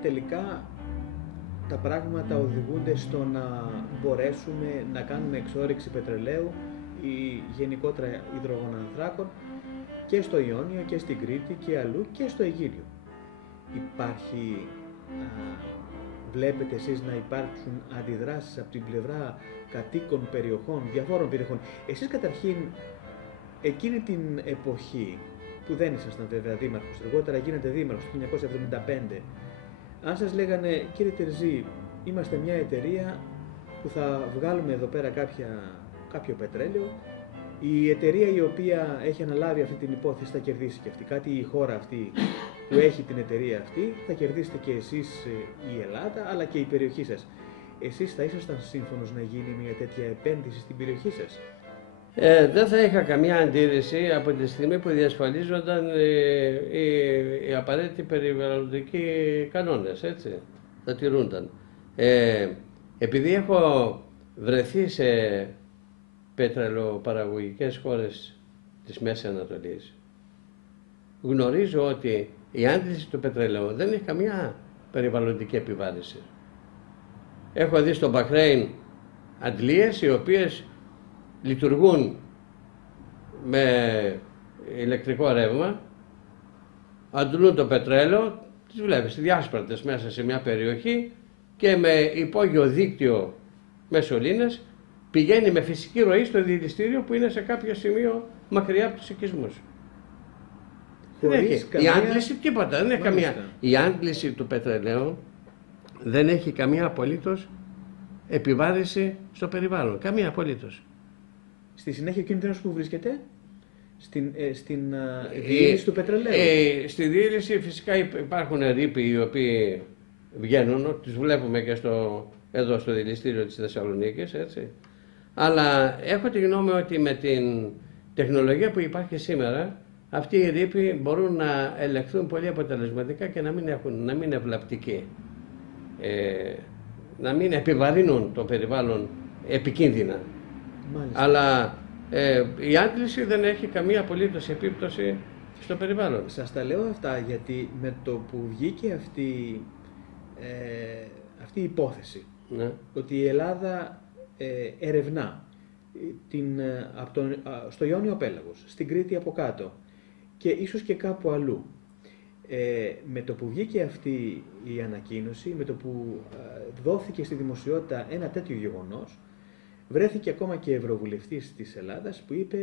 τελικά τα πράγματα οδηγούνται στο να μπορέσουμε να κάνουμε εξόρυξη πετρελαίου ή γενικότερα υδρογονανθράκων και στο Ιόνιο και στην Κρήτη και αλλού και στο Αιγίνιο. Υπάρχει, βλέπετε εσείς να υπάρξουν αντιδράσεις από την πλευρά κατοίκων περιοχών, διαφόρων περιοχών. Εσείς καταρχήν εκείνη την εποχή που δεν ήσασταν βέβαια δήμαρχος, αργότερα γίνετε δήμαρχος το 1975, αν σας λέγανε κύριε Τερζή, είμαστε μια εταιρεία που θα βγάλουμε εδώ πέρα κάποιο πετρέλαιο, η εταιρεία η οποία έχει αναλάβει αυτή την υπόθεση θα κερδίσει και αυτή κάτι, η χώρα αυτή που έχει την εταιρεία αυτή, θα κερδίσετε και εσείς η Ελλάδα αλλά και η περιοχή σας. Εσείς θα ήσασταν σύμφωνος να γίνει μια τέτοια επένδυση στην περιοχή σας? Δεν θα είχα καμία αντίρρηση από τη στιγμή που διασφαλίζονταν οι απαραίτητοι περιβαλλοντικοί κανόνες, έτσι, θα τηρούνταν. Επειδή έχω βρεθεί σε πετρελαιοπαραγωγικές χώρες της Μέσης Ανατολής, γνωρίζω ότι η άντληση του πετρελαίου δεν έχει καμία περιβαλλοντική επιβάρυνση. Έχω δει στο Μπαχρέιν αντλίες οι οποίες λειτουργούν με ηλεκτρικό ρεύμα, αντλούν το πετρέλαιο, τις βλέπεις διάσπαρτες μέσα σε μια περιοχή και με υπόγειο δίκτυο μεσολίνες πηγαίνει με φυσική ροή στο δηληστήριο που είναι σε κάποιο σημείο μακριά από τους οικισμούς. Η άντληση τίποτα, δεν έχει καμία. Η άντληση του πετρελαίου δεν έχει καμία απολύτως επιβάρυνση στο περιβάλλον, καμία απολύτως. Στη συνέχεια ο κίνδυνος που βρίσκεται στην διήλυση του πετρελαίου. Στη διήλυση φυσικά υπάρχουν ρήποι οι οποίοι βγαίνουν, τις βλέπουμε και εδώ στο δηληστήριο της Θεσσαλονίκης, έτσι. Αλλά έχω τη γνώμη ότι με την τεχνολογία που υπάρχει σήμερα, αυτοί οι ρήποι μπορούν να ελεγχθούν πολύ αποτελεσματικά και να μην είναι βλαπτικοί. Να μην επιβαρύνουν το περιβάλλον επικίνδυνα. Μάλιστα. Αλλά η άντληση δεν έχει καμία απολύτως επίπτωση στο περιβάλλον. Σας τα λέω αυτά γιατί με το που βγήκε αυτή η υπόθεση, ναι, ότι η Ελλάδα ερευνά στο Ιόνιο Πέλαγος, στην Κρήτη από κάτω και ίσως και κάπου αλλού, με το που βγήκε αυτή η ανακοίνωση, με το που δόθηκε στη δημοσιότητα ένα τέτοιο γεγονός, βρέθηκε ακόμα και ευρωβουλευτής της Ελλάδας που είπε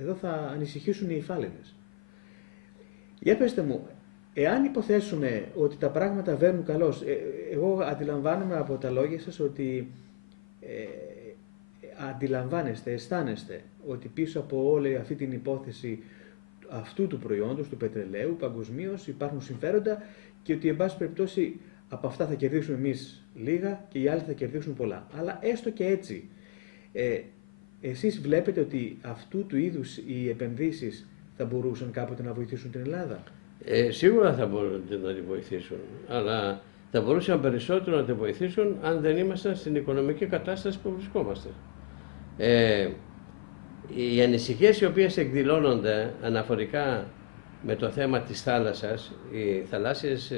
εδώ θα ανησυχήσουν οι υφάλαινες. Για πέστε μου, εάν υποθέσουμε ότι τα πράγματα βαίνουν καλώς, εγώ αντιλαμβάνομαι από τα λόγια σας ότι αντιλαμβάνεστε, αισθάνεστε ότι πίσω από όλη αυτή την υπόθεση αυτού του προϊόντος, του πετρελαίου, παγκοσμίως υπάρχουν συμφέροντα και ότι εν πάση περιπτώσει από αυτά θα κερδίσουμε εμείς λίγα και οι άλλοι θα κερδίσουν πολλά. Αλλά έστω και έτσι, εσείς βλέπετε ότι αυτού του είδους οι επενδύσεις θα μπορούσαν κάποτε να βοηθήσουν την Ελλάδα? Σίγουρα θα μπορούν να τη βοηθήσουν, αλλά θα μπορούσαν περισσότερο να τη βοηθήσουν αν δεν ήμασταν στην οικονομική κατάσταση που βρισκόμαστε. Οι ανησυχίες οι οποίες εκδηλώνονται αναφορικά με το θέμα της θάλασσας, οι θαλάσσιες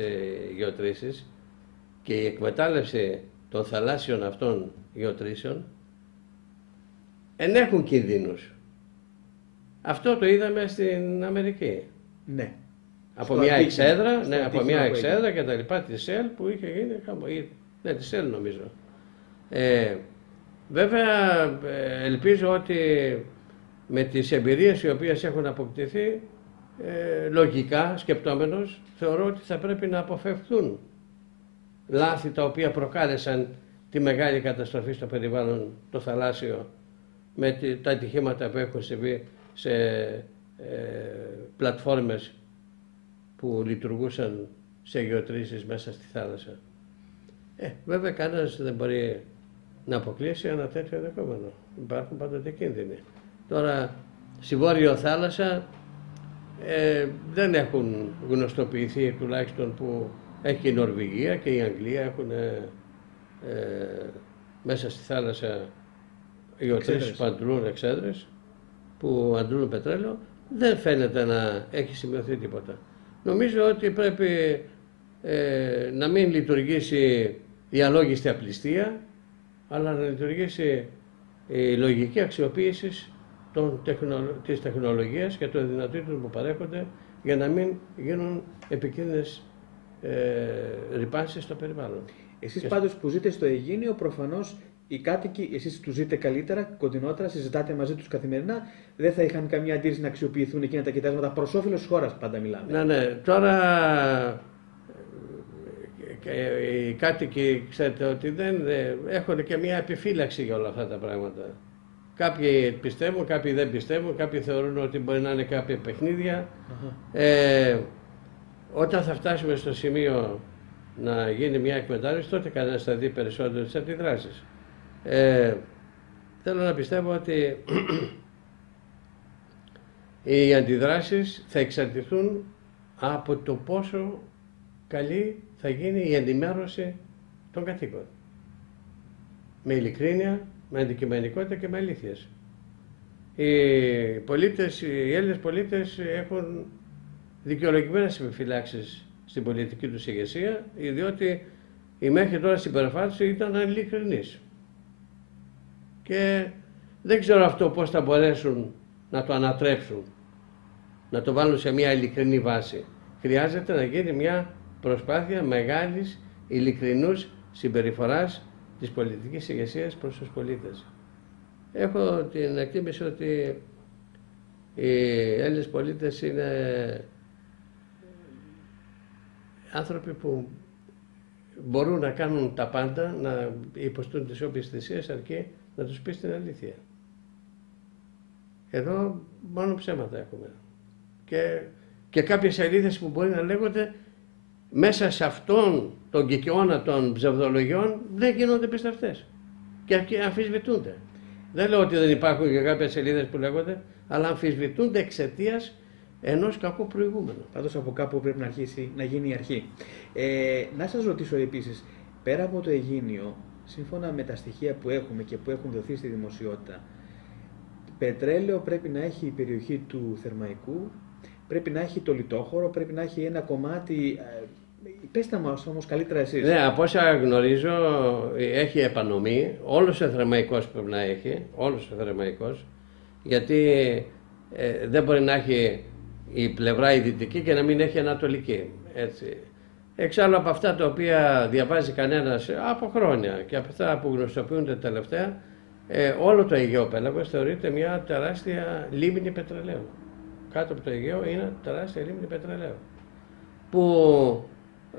γεωτρήσεις και η εκμετάλλευση των θαλάσσιων αυτών γεωτρήσεων ενέχουν κινδύνους. Αυτό το είδαμε στην Αμερική. Ναι. Από μια εξέδρα, και τα λοιπά της ΣΕΛ που είχε γίνει, ναι, της ΣΕΛ νομίζω. Βέβαια ελπίζω ότι με τις εμπειρίες οι οποίες έχουν αποκτηθεί, λογικά σκεπτόμενος, θεωρώ ότι θα πρέπει να αποφευχθούν λάθη τα οποία προκάλεσαν τη μεγάλη καταστροφή στο περιβάλλον το θαλάσσιο με τα ατυχήματα που έχουν συμβεί σε πλατφόρμες που λειτουργούσαν σε γεωτρήσεις μέσα στη θάλασσα. Βέβαια κανένας δεν μπορεί να αποκλείσει ένα τέτοιο ενδεχόμενο. Υπάρχουν πάντοτε κίνδυνοι. Τώρα, στη Βόρειο Θάλασσα δεν έχουν γνωστοποιηθεί, τουλάχιστον που έχει και η Νορβηγία και η Αγγλία έχουν μέσα στη θάλασσα γεωτρήσεις που αντλούν εξέδρες, που αντλούν πετρέλαιο. Δεν φαίνεται να έχει σημειωθεί τίποτα. Νομίζω ότι πρέπει να μην λειτουργήσει η αλόγιστη απληστία, αλλά να λειτουργήσει η λογική αξιοποίηση της τεχνολογίας και των δυνατοτήτων που παρέχονται για να μην γίνουν επικίνδυνες ρυπάνσεις στο περιβάλλον. Εσείς πάντως που ζείτε στο Αιγίνιο, προφανώς οι κάτοικοι, εσείς τους ζείτε καλύτερα, κοντινότερα, συζητάτε μαζί τους καθημερινά, δεν θα είχαν καμία αντίρρηση να αξιοποιηθούν εκείνα τα κοιτάσματα προς όφελος της χώρας, πάντα μιλάμε. Ναι. Τώρα οι κάτοικοι, ξέρετε ότι δεν έχουν και μια επιφύλαξη για όλα αυτά τα πράγματα. Κάποιοι πιστεύουν, κάποιοι δεν πιστεύουν, κάποιοι θεωρούν ότι μπορεί να είναι κάποια παιχνίδια. Όταν θα φτάσουμε στο σημείο να γίνει μια εκμετάλλευση, τότε κανένας θα δει περισσότερο τις αντιδράσεις. Θέλω να πιστεύω ότι οι αντιδράσεις θα εξαρτηθούν από το πόσο καλή θα γίνει η ενημέρωση των κατοίκων. Με ειλικρίνεια, με αντικειμενικότητα και με αλήθειες. Οι Έλληνες πολίτες έχουν δικαιολογημένες επιφυλάξεις στην πολιτική τους ηγεσία, διότι η μέχρι τώρα συμπεριφάρηση ήταν ειλικρινής. Και δεν ξέρω αυτό πώς θα μπορέσουν να το ανατρέψουν, να το βάλουν σε μια ειλικρινή βάση. Χρειάζεται να γίνει μια προσπάθεια μεγάλης ειλικρινούς συμπεριφοράς της πολιτικής ηγεσίας προς τους πολίτες. Έχω την εκτίμηση ότι οι Έλληνες πολίτες είναι άνθρωποι που μπορούν να κάνουν τα πάντα, να υποστούν τις όποιες θυσίες, αρκεί να τους πεις την αλήθεια. Εδώ μόνο ψέματα έχουμε. Και κάποιες αλήθειες που μπορεί να λέγονται μέσα σε αυτόν τον κικαιώνα των ψευδολογιών δεν γίνονται πιστευτές και αμφισβητούνται. Δεν λέω ότι δεν υπάρχουν και κάποιες σελίδες που λέγονται, αλλά αμφισβητούνται εξαιτίας ενός κακού προηγούμενου. Πάντως από κάπου πρέπει να αρχίσει να γίνει η αρχή. Να σας ρωτήσω επίσης, πέρα από το Αιγίνιο, σύμφωνα με τα στοιχεία που έχουμε και που έχουν δοθεί στη δημοσιότητα, πετρέλαιο πρέπει να έχει η περιοχή του Θερμαϊκού, πρέπει να έχει το λιτόχωρο, πρέπει να έχει ένα κομμάτι. Πέστε μας όμως καλύτερα εσείς. Ναι, από όσα γνωρίζω έχει επανομή, όλος ο Θερμαϊκός πρέπει να έχει, όλος ο Θερμαϊκός, γιατί δεν μπορεί να έχει η πλευρά η δυτική και να μην έχει ανατολική. Έτσι. Εξάλλου από αυτά τα οποία διαβάζει κανένας από χρόνια και από αυτά που γνωστοποιούνται τελευταία, όλο το Αιγαίο Πέλαγος θεωρείται μια τεράστια λίμνη πετρελαίου. Κάτω από το Αιγαίο είναι τεράστια λίμνη πετρελαίου. Που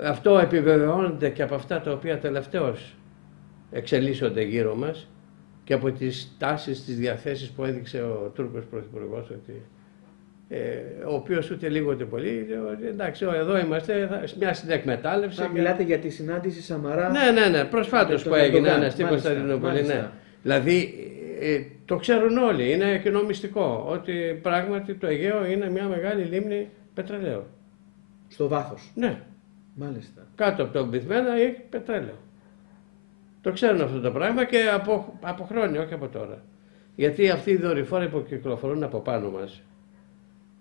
αυτό επιβεβαιώνεται και από αυτά τα οποία τελευταίως εξελίσσονται γύρω μας και από τις τάσεις, τις διαθέσεις που έδειξε ο Τούρκος Πρωθυπουργός, ότι ο οποίος ούτε λίγο ούτε πολύ, εντάξει, εδώ είμαστε μια συνεκμετάλλευση. Μιλάτε για τη συνάντηση Σαμαρά. Ναι, προσφάτως που έγινε στην Κωνσταντινούπολη. Ναι. Δηλαδή, το ξέρουν όλοι, είναι κοινό μυστικό, ότι πράγματι το Αιγαίο είναι μια μεγάλη λίμνη πετρελαίου. Στο βάθος. Ναι. Μάλιστα. Κάτω από τον πυθμένα έχει πετρέλαιο. Το ξέρουν αυτό το πράγμα και από χρόνια, όχι από τώρα. Γιατί αυτοί οι δορυφόροι που κυκλοφορούν από πάνω μας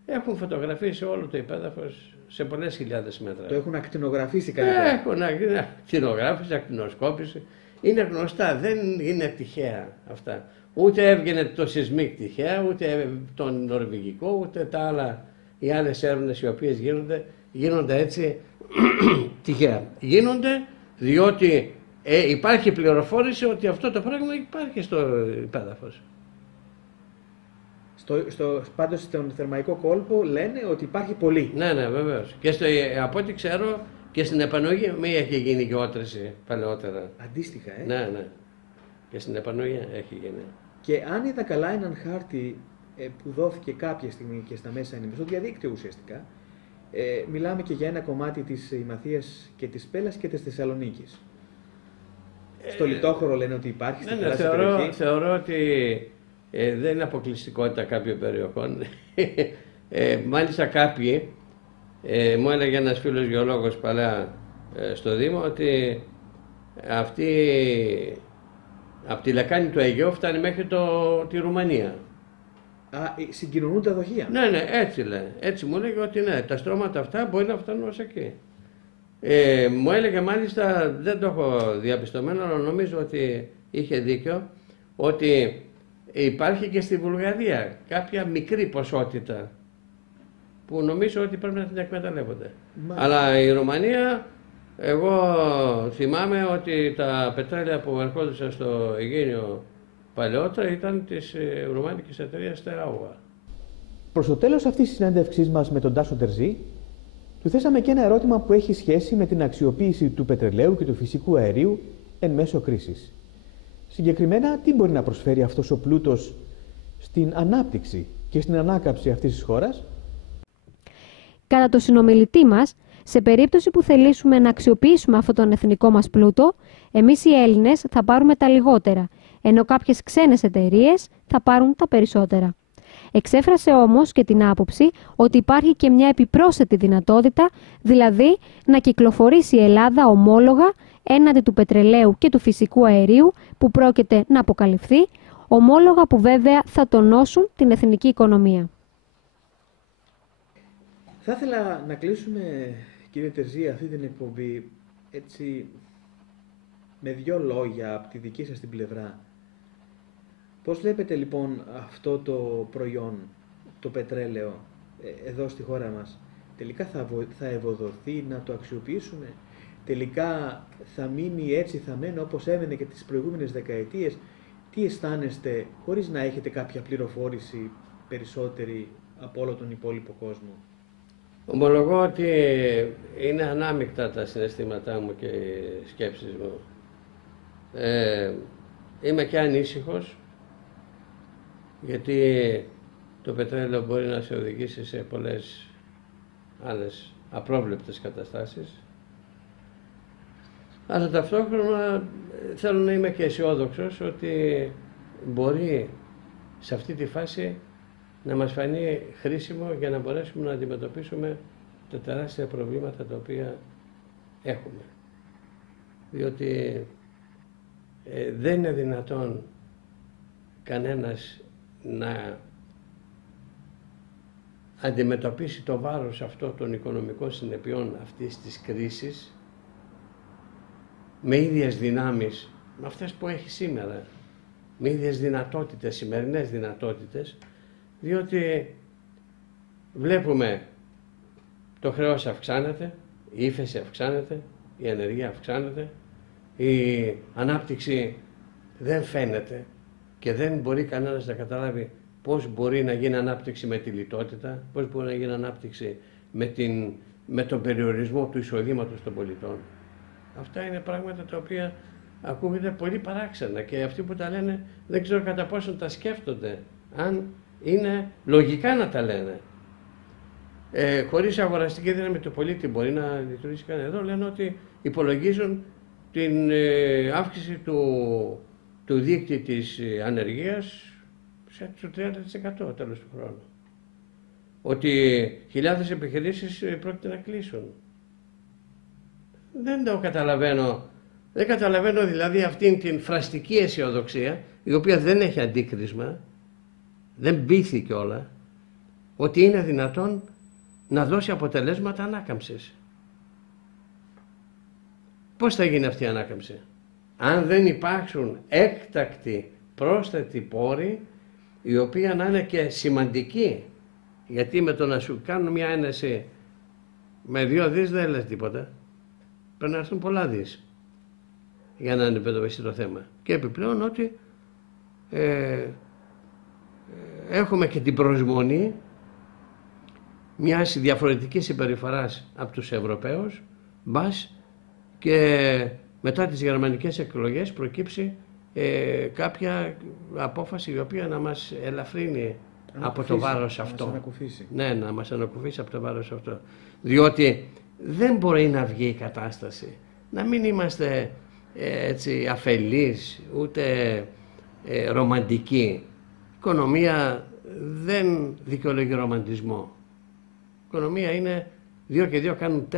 έχουν φωτογραφίσει όλο το υπέδαφος σε πολλές χιλιάδες μέτρα. Το έχουν ακτινογραφήσει καλύτερα. Έχουν ακτινογράφηση, ακτινοσκόπηση. Είναι γνωστά, δεν είναι τυχαία αυτά. Ούτε έβγαινε το σεισμίκ τυχαία, ούτε το νορβηγικό, ούτε τα άλλα, οι άλλες έρευνες οι οποίες γίνονται έτσι τυχαία. Γίνονται διότι υπάρχει πληροφόρηση ότι αυτό το πράγμα υπάρχει στο υπέδαφος. Πάντως στον Θερμαϊκό κόλπο λένε ότι υπάρχει πολύ. Ναι, βεβαίως. Και από ό,τι ξέρω και στην Επανογή έχει γίνει γεώτρηση παλαιότερα. Αντίστοιχα, Ναι. Και στην Επανογή έχει γίνει. Και αν είδα καλά έναν χάρτη που δόθηκε κάποια στιγμή και στα μέσα ενημέρωσης, στο διαδίκτυο ουσιαστικά, μιλάμε και για ένα κομμάτι της Ημαθίας και της Πέλας και της Θεσσαλονίκης. Στο λιτόχωρο λένε ότι υπάρχει στην τεράστια περιοχή. Θεωρώ ότι δεν είναι αποκλειστικότητα κάποιων περιοχών. Μάλιστα κάποιοι, μου έλεγε ένας φίλος γεωλόγος παλιά στο Δήμο, ότι αυτή από τη λεκάνη του Αιγαίου φτάνει μέχρι τη Ρουμανία. Συγκοινωνούν τα δοχεία. Ναι, έτσι λέει. Έτσι μου έλεγε ότι ναι, τα στρώματα αυτά μπορεί να φτάνουν ως εκεί. Μου έλεγε μάλιστα, δεν το έχω διαπιστωμένο, αλλά νομίζω ότι είχε δίκιο, ότι υπάρχει και στη Βουλγαρία κάποια μικρή ποσότητα που νομίζω ότι πρέπει να την εκμεταλλεύονται. Αλλά η Ρουμανία, εγώ θυμάμαι ότι τα πετρέλαια που ερχόντουσαν στο Αιγίνιο παλαιότερα ήταν της ρουμάνικης εταιρείας Τεράουα. Προς το τέλος αυτής της συνέντευξής μας με τον Τάσο Τερζή, του θέσαμε και ένα ερώτημα που έχει σχέση με την αξιοποίηση του πετρελαίου και του φυσικού αερίου εν μέσω κρίσης. Συγκεκριμένα, τι μπορεί να προσφέρει αυτός ο πλούτος στην ανάπτυξη και στην ανάκαμψη αυτής της χώρας? Κατά το συνομιλητή μας, σε περίπτωση που θελήσουμε να αξιοποιήσουμε αυτόν τον εθνικό μας πλούτο, εμείς οι Έλληνες θα πάρουμε τα λιγότερα, ενώ κάποιες ξένες εταιρείες θα πάρουν τα περισσότερα. Εξέφρασε όμως και την άποψη ότι υπάρχει και μια επιπρόσθετη δυνατότητα, δηλαδή να κυκλοφορήσει η Ελλάδα ομόλογα έναντι του πετρελαίου και του φυσικού αερίου που πρόκειται να αποκαλυφθεί, ομόλογα που βέβαια θα τονώσουν την εθνική οικονομία. Θα ήθελα να κλείσουμε, κύριε Τερζή, αυτή την εκπομπή έτσι με 2 λόγια από τη δική σας την πλευρά. Πώς βλέπετε λοιπόν αυτό το προϊόν, το πετρέλαιο, εδώ στη χώρα μας? Τελικά θα ευοδοθεί να το αξιοποιήσουμε? Τελικά θα μείνει έτσι, θα μένει όπως έμενε και τις προηγούμενες δεκαετίες? Τι αισθάνεστε χωρίς να έχετε κάποια πληροφόρηση περισσότερη από όλο τον υπόλοιπο κόσμο? Ομολογώ ότι είναι ανάμεικτα τα συναισθήματά μου και οι σκέψεις μου. Είμαι και ανήσυχος, γιατί το πετρέλαιο μπορεί να σε οδηγήσει σε πολλές άλλες απρόβλεπτες καταστάσεις. Αλλά ταυτόχρονα θέλω να είμαι και αισιόδοξος ότι μπορεί σε αυτή τη φάση να μας φανεί χρήσιμο για να μπορέσουμε να αντιμετωπίσουμε τα τεράστια προβλήματα τα οποία έχουμε. Διότι δεν είναι δυνατόν κανένας να αντιμετωπίσει το βάρος αυτό των οικονομικών συνεπειών αυτής της κρίσης με ίδιες δυνάμεις με αυτές που έχει σήμερα, με ίδιες δυνατότητες, σημερινές δυνατότητες, διότι βλέπουμε το χρέος αυξάνεται, η ύφεση αυξάνεται, η ανεργία αυξάνεται, η ανάπτυξη δεν φαίνεται και δεν μπορεί κανένας να καταλάβει πώς μπορεί να γίνει ανάπτυξη με τη λιτότητα, πώς μπορεί να γίνει ανάπτυξη με τον περιορισμό του εισοδήματος των πολιτών. Αυτά είναι πράγματα τα οποία ακούγονται πολύ παράξενα και αυτοί που τα λένε δεν ξέρω κατά πόσο τα σκέφτονται, αν είναι λογικά να τα λένε. Χωρίς αγοραστική δύναμη του πολίτη μπορεί να λειτουργήσει κανένα. Εδώ λένε ότι υπολογίζουν την αύξηση του δείκτη της ανεργίας στο 30% τέλος του χρόνου. Ότι χιλιάδες επιχειρήσεις πρόκειται να κλείσουν. Δεν το καταλαβαίνω. Δεν καταλαβαίνω δηλαδή αυτήν την φραστική αισιοδοξία, η οποία δεν έχει αντίκρισμα, δεν πείθει κιόλα, ότι είναι δυνατόν να δώσει αποτελέσματα ανάκαμψης. Πώς θα γίνει αυτή η ανάκαμψη? Αν δεν υπάρξουν έκτακτοι πρόσθετοι πόροι, η οποία να είναι και σημαντική, γιατί με το να σου κάνουν μια ένεση με 2 δις δεν λες τίποτα. Πρέπει να έρθουν πολλά δις για να αντιμετωπιστεί το θέμα. Και επιπλέον ότι έχουμε και την προσμονή μιας διαφορετικής συμπεριφοράς από τους Ευρωπαίους, μπας και μετά τις γερμανικές εκλογές προκύψει κάποια απόφαση η οποία να μας ελαφρύνει από το βάρος αυτό. Ναι, να μας ανακουφίσει από το βάρος αυτό. Διότι δεν μπορεί να βγει η κατάσταση. Να μην είμαστε έτσι αφελείς, ούτε ρομαντικοί. Η οικονομία δεν δικαιολογεί ρομαντισμό. οικονομία είναι 2 και 2 κάνουν 4.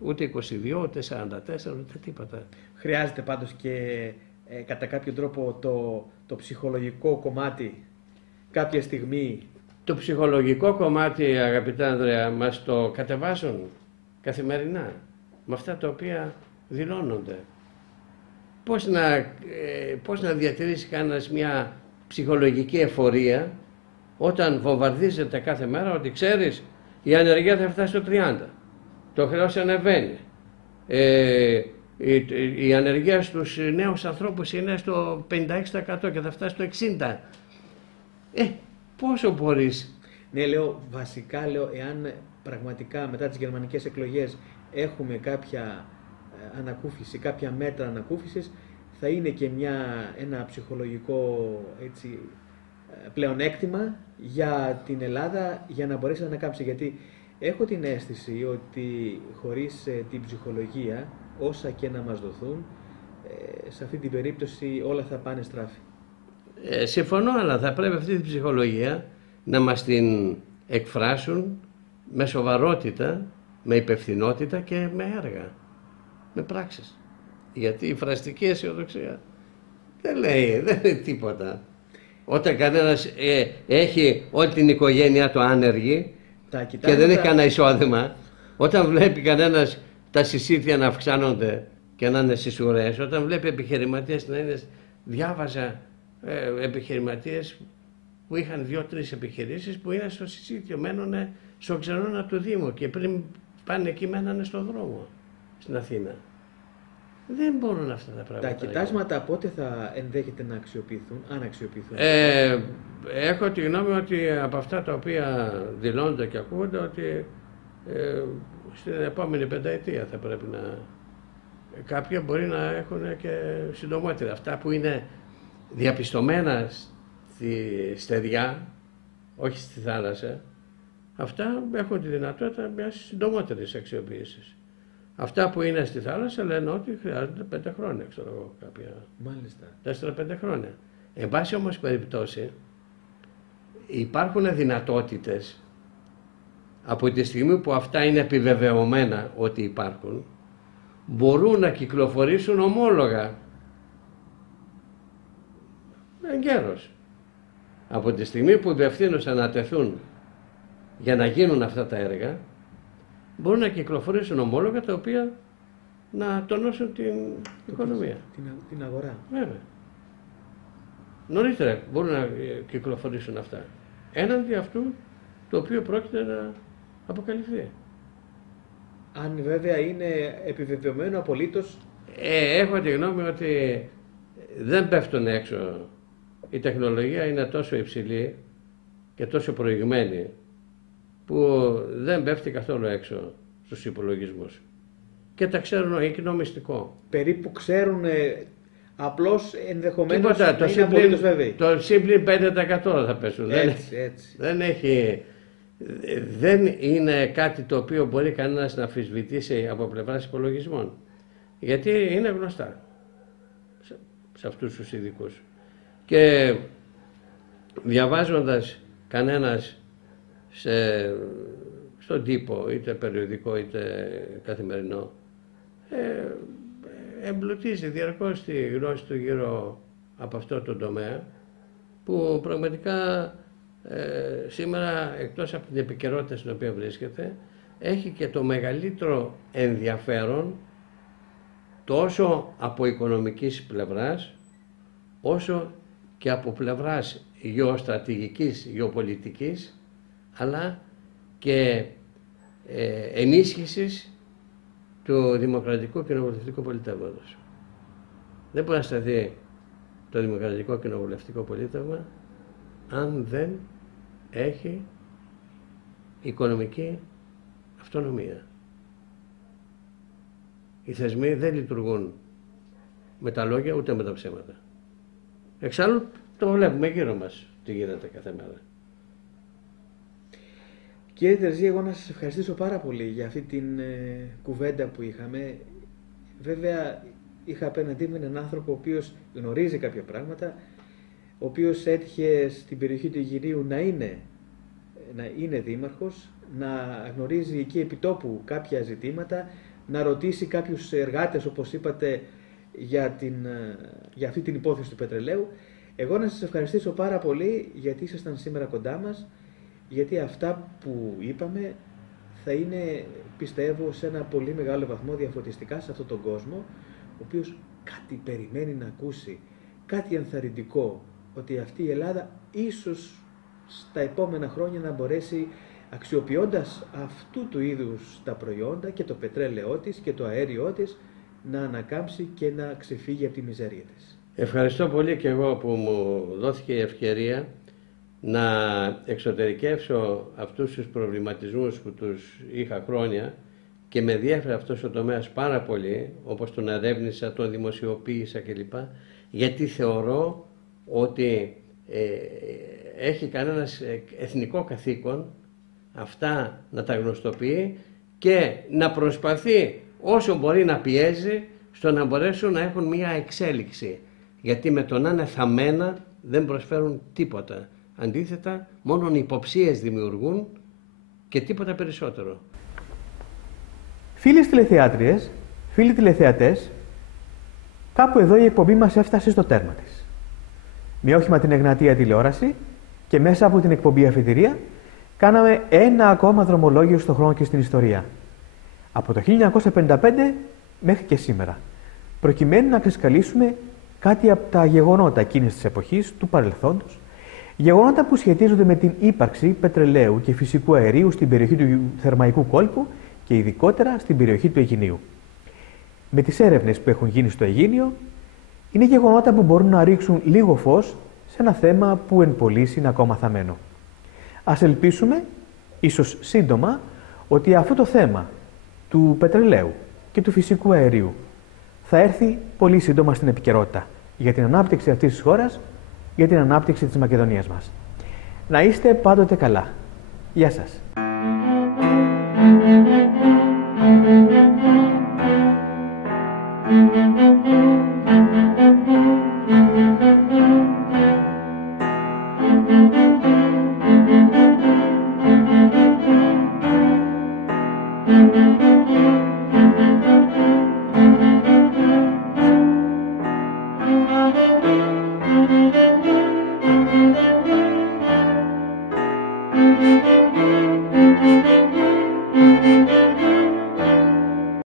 Ούτε 22, ούτε 44, ούτε τίποτα. Χρειάζεται πάντως και κατά κάποιο τρόπο το ψυχολογικό κομμάτι κάποια στιγμή. Το ψυχολογικό κομμάτι, αγαπητά Ανδρέα, μας το κατεβάζουν καθημερινά με αυτά τα οποία δηλώνονται. Πώς να διατηρήσει κανένας μια ψυχολογική εφορία όταν βομβαρδίζεται κάθε μέρα ότι ξέρεις η ανεργία θα φτάσει στο 30, το χρέος ανεβαίνει, η ανεργία στους νέους ανθρώπους είναι στο 56% και θα φτάσει στο 60%. Πόσο μπορείς? Ναι, λέω, βασικά λέω, εάν πραγματικά μετά τις γερμανικές εκλογές έχουμε κάποια ανακούφιση, κάποια μέτρα ανακούφισης, θα είναι και ένα ψυχολογικό έτσι, πλεονέκτημα για την Ελλάδα για να μπορέσει να ανακάμψει. Γιατί έχω την αίσθηση ότι χωρίς την ψυχολογία, όσα και να μας δοθούν, σε αυτή την περίπτωση όλα θα πάνε στράφη. Συμφωνώ, αλλά θα πρέπει αυτή την ψυχολογία να μας την εκφράσουν με σοβαρότητα, με υπευθυνότητα και με έργα, με πράξεις. Γιατί η φραστική αισιοδοξία δεν λέει τίποτα. Όταν κανένας έχει όλη την οικογένειά του άνεργη και δεν έχει κανένα εισόδημα, όταν βλέπει κανένας τα συσίτια να αυξάνονται και να είναι στις ουρές, όταν βλέπει επιχειρηματίες να είναι, διάβαζα επιχειρηματίες που είχαν 2-3 επιχειρήσεις που είναι στο συσίτιο, μένουν στο ξενώνα του Δήμου και πριν πάνε εκεί μένανε στον δρόμο στην Αθήνα. Δεν μπορούν αυτά τα πράγματα. Τα κοιτάσματα πότε θα ενδέχεται να αξιοποιηθούν, αν αξιοποιηθούν? Έχω τη γνώμη ότι από αυτά τα οποία δηλώνονται και ακούγονται ότι στην επόμενη πενταετία θα πρέπει να... Κάποια μπορεί να έχουν και συντομότερα. Αυτά που είναι διαπιστωμένα στη στεριά, όχι στη θάλασσα, αυτά έχουν τη δυνατότητα μιας συντομότερης αξιοποίησης. Αυτά που είναι στη θάλασσα λένε ότι χρειάζονται 5 χρόνια, ξέρω εγώ, κάποια. Μάλιστα. 4-5 χρόνια. Εν πάση όμως περιπτώσει, υπάρχουν δυνατότητες από τη στιγμή που αυτά είναι επιβεβαιωμένα ότι υπάρχουν, μπορούν να κυκλοφορήσουν ομόλογα εγκαίρως. Από τη στιγμή που διευθύνους ανατεθούν για να γίνουν αυτά τα έργα, μπορούν να κυκλοφορήσουν ομόλογα τα οποία να τονώσουν την οικονομία. Την αγορά. Βέβαια. Νωρίτερα μπορούν να κυκλοφορήσουν αυτά. Έναντι αυτού το οποίο πρόκειται να αποκαλυφθεί. Αν βέβαια είναι επιβεβαιωμένο απολύτως. Έχω τη γνώμη ότι δεν πέφτουν έξω. Η τεχνολογία είναι τόσο υψηλή και τόσο προηγμένη που δεν πέφτει καθόλου έξω στους υπολογισμούς. Και τα ξέρουν, είναι μυστικό. Περίπου ξέρουν, απλώς ενδεχομένως να είναι απολύτως βέβαιοι. Το σύμπλην 5% θα πέσουν. Έτσι. Δεν είναι κάτι το οποίο μπορεί κανένας να αμφισβητήσει από πλευράς υπολογισμών. Γιατί είναι γνωστά σε αυτούς τους ειδικούς. Και διαβάζοντας κανένας στον τύπο, είτε περιοδικό είτε καθημερινό, εμπλουτίζει διαρκώς τη γνώση του γύρω από αυτό το τομέα, που πραγματικά σήμερα, εκτός από την επικαιρότητα στην οποία βρίσκεται, έχει και το μεγαλύτερο ενδιαφέρον τόσο από οικονομικής πλευράς, όσο και από πλευράς γεωστρατηγικής, γεωπολιτικής, αλλά και ενίσχυσης του δημοκρατικού κοινοβουλευτικού πολιτεύματος. Δεν μπορεί να σταθεί το δημοκρατικό κοινοβουλευτικό πολίτευμα αν δεν έχει οικονομική αυτονομία. Οι θεσμοί δεν λειτουργούν με τα λόγια ούτε με τα ψέματα. Εξάλλου το βλέπουμε γύρω μας τι γίνεται κάθε μέρα. Κύριε Τερζή, εγώ να σας ευχαριστήσω πάρα πολύ για αυτή την κουβέντα που είχαμε. Βέβαια, είχα απέναντί μου έναν άνθρωπο ο οποίος γνωρίζει κάποια πράγματα, ο οποίος έτυχε στην περιοχή του Αιγυρίου να είναι δήμαρχος, να γνωρίζει εκεί επιτόπου κάποια ζητήματα, να ρωτήσει κάποιους εργάτες, όπως είπατε, για αυτή την υπόθεση του πετρελαίου. Εγώ να σας ευχαριστήσω πάρα πολύ γιατί ήσασταν σήμερα κοντά μας, γιατί αυτά που είπαμε θα είναι, πιστεύω, σε ένα πολύ μεγάλο βαθμό διαφωτιστικά σε αυτόν τον κόσμο, ο οποίος κάτι περιμένει να ακούσει, κάτι ενθαρρυντικό, ότι αυτή η Ελλάδα ίσως στα επόμενα χρόνια να μπορέσει, αξιοποιώντας αυτού του είδους τα προϊόντα και το πετρέλαιό της και το αέριό της, να ανακάμψει και να ξεφύγει από τη μιζέρια της. Ευχαριστώ πολύ και εγώ που μου δόθηκε η ευκαιρία να εξωτερικεύσω αυτούς τους προβληματισμούς που τους είχα χρόνια και με διέφερε αυτός ο τομέας πάρα πολύ, όπως τον ερεύνησα, τον δημοσιοποίησα κλπ. Γιατί θεωρώ ότι έχει κανένας εθνικό καθήκον αυτά να τα γνωστοποιεί και να προσπαθεί όσο μπορεί να πιέζει στο να μπορέσουν να έχουν μια εξέλιξη. Γιατί με το να είναι θαμμένα δεν προσφέρουν τίποτα. Αντίθετα, μόνον υποψίες δημιουργούν και τίποτα περισσότερο. Φίλες τηλεθεάτριες, φίλοι τηλεθεατές, κάπου εδώ η εκπομπή μας έφτασε στο τέρμα της. Με όχημα την Εγνατία τηλεόραση και μέσα από την εκπομπή Αφετηρία κάναμε ένα ακόμα δρομολόγιο στον χρόνο και στην ιστορία. Από το 1955 μέχρι και σήμερα, προκειμένου να ξεσκαλίσουμε κάτι από τα γεγονότα εκείνης της εποχής, του παρελθόντος, γεγονότα που σχετίζονται με την ύπαρξη πετρελαίου και φυσικού αερίου στην περιοχή του Θερμαϊκού κόλπου και ειδικότερα στην περιοχή του Αιγινείου. Με τις έρευνες που έχουν γίνει στο Αιγίνιο, είναι γεγονότα που μπορούν να ρίξουν λίγο φως σε ένα θέμα που εν πωλής είναι ακόμα θαμμένο. Ας ελπίσουμε, ίσως σύντομα, ότι αυτό το θέμα του πετρελαίου και του φυσικού αερίου θα έρθει πολύ σύντομα στην επικαιρότητα για την ανάπτυξη αυτής της χώρας, για την ανάπτυξη της Μακεδονίας μας. Να είστε πάντοτε καλά. Γεια σας.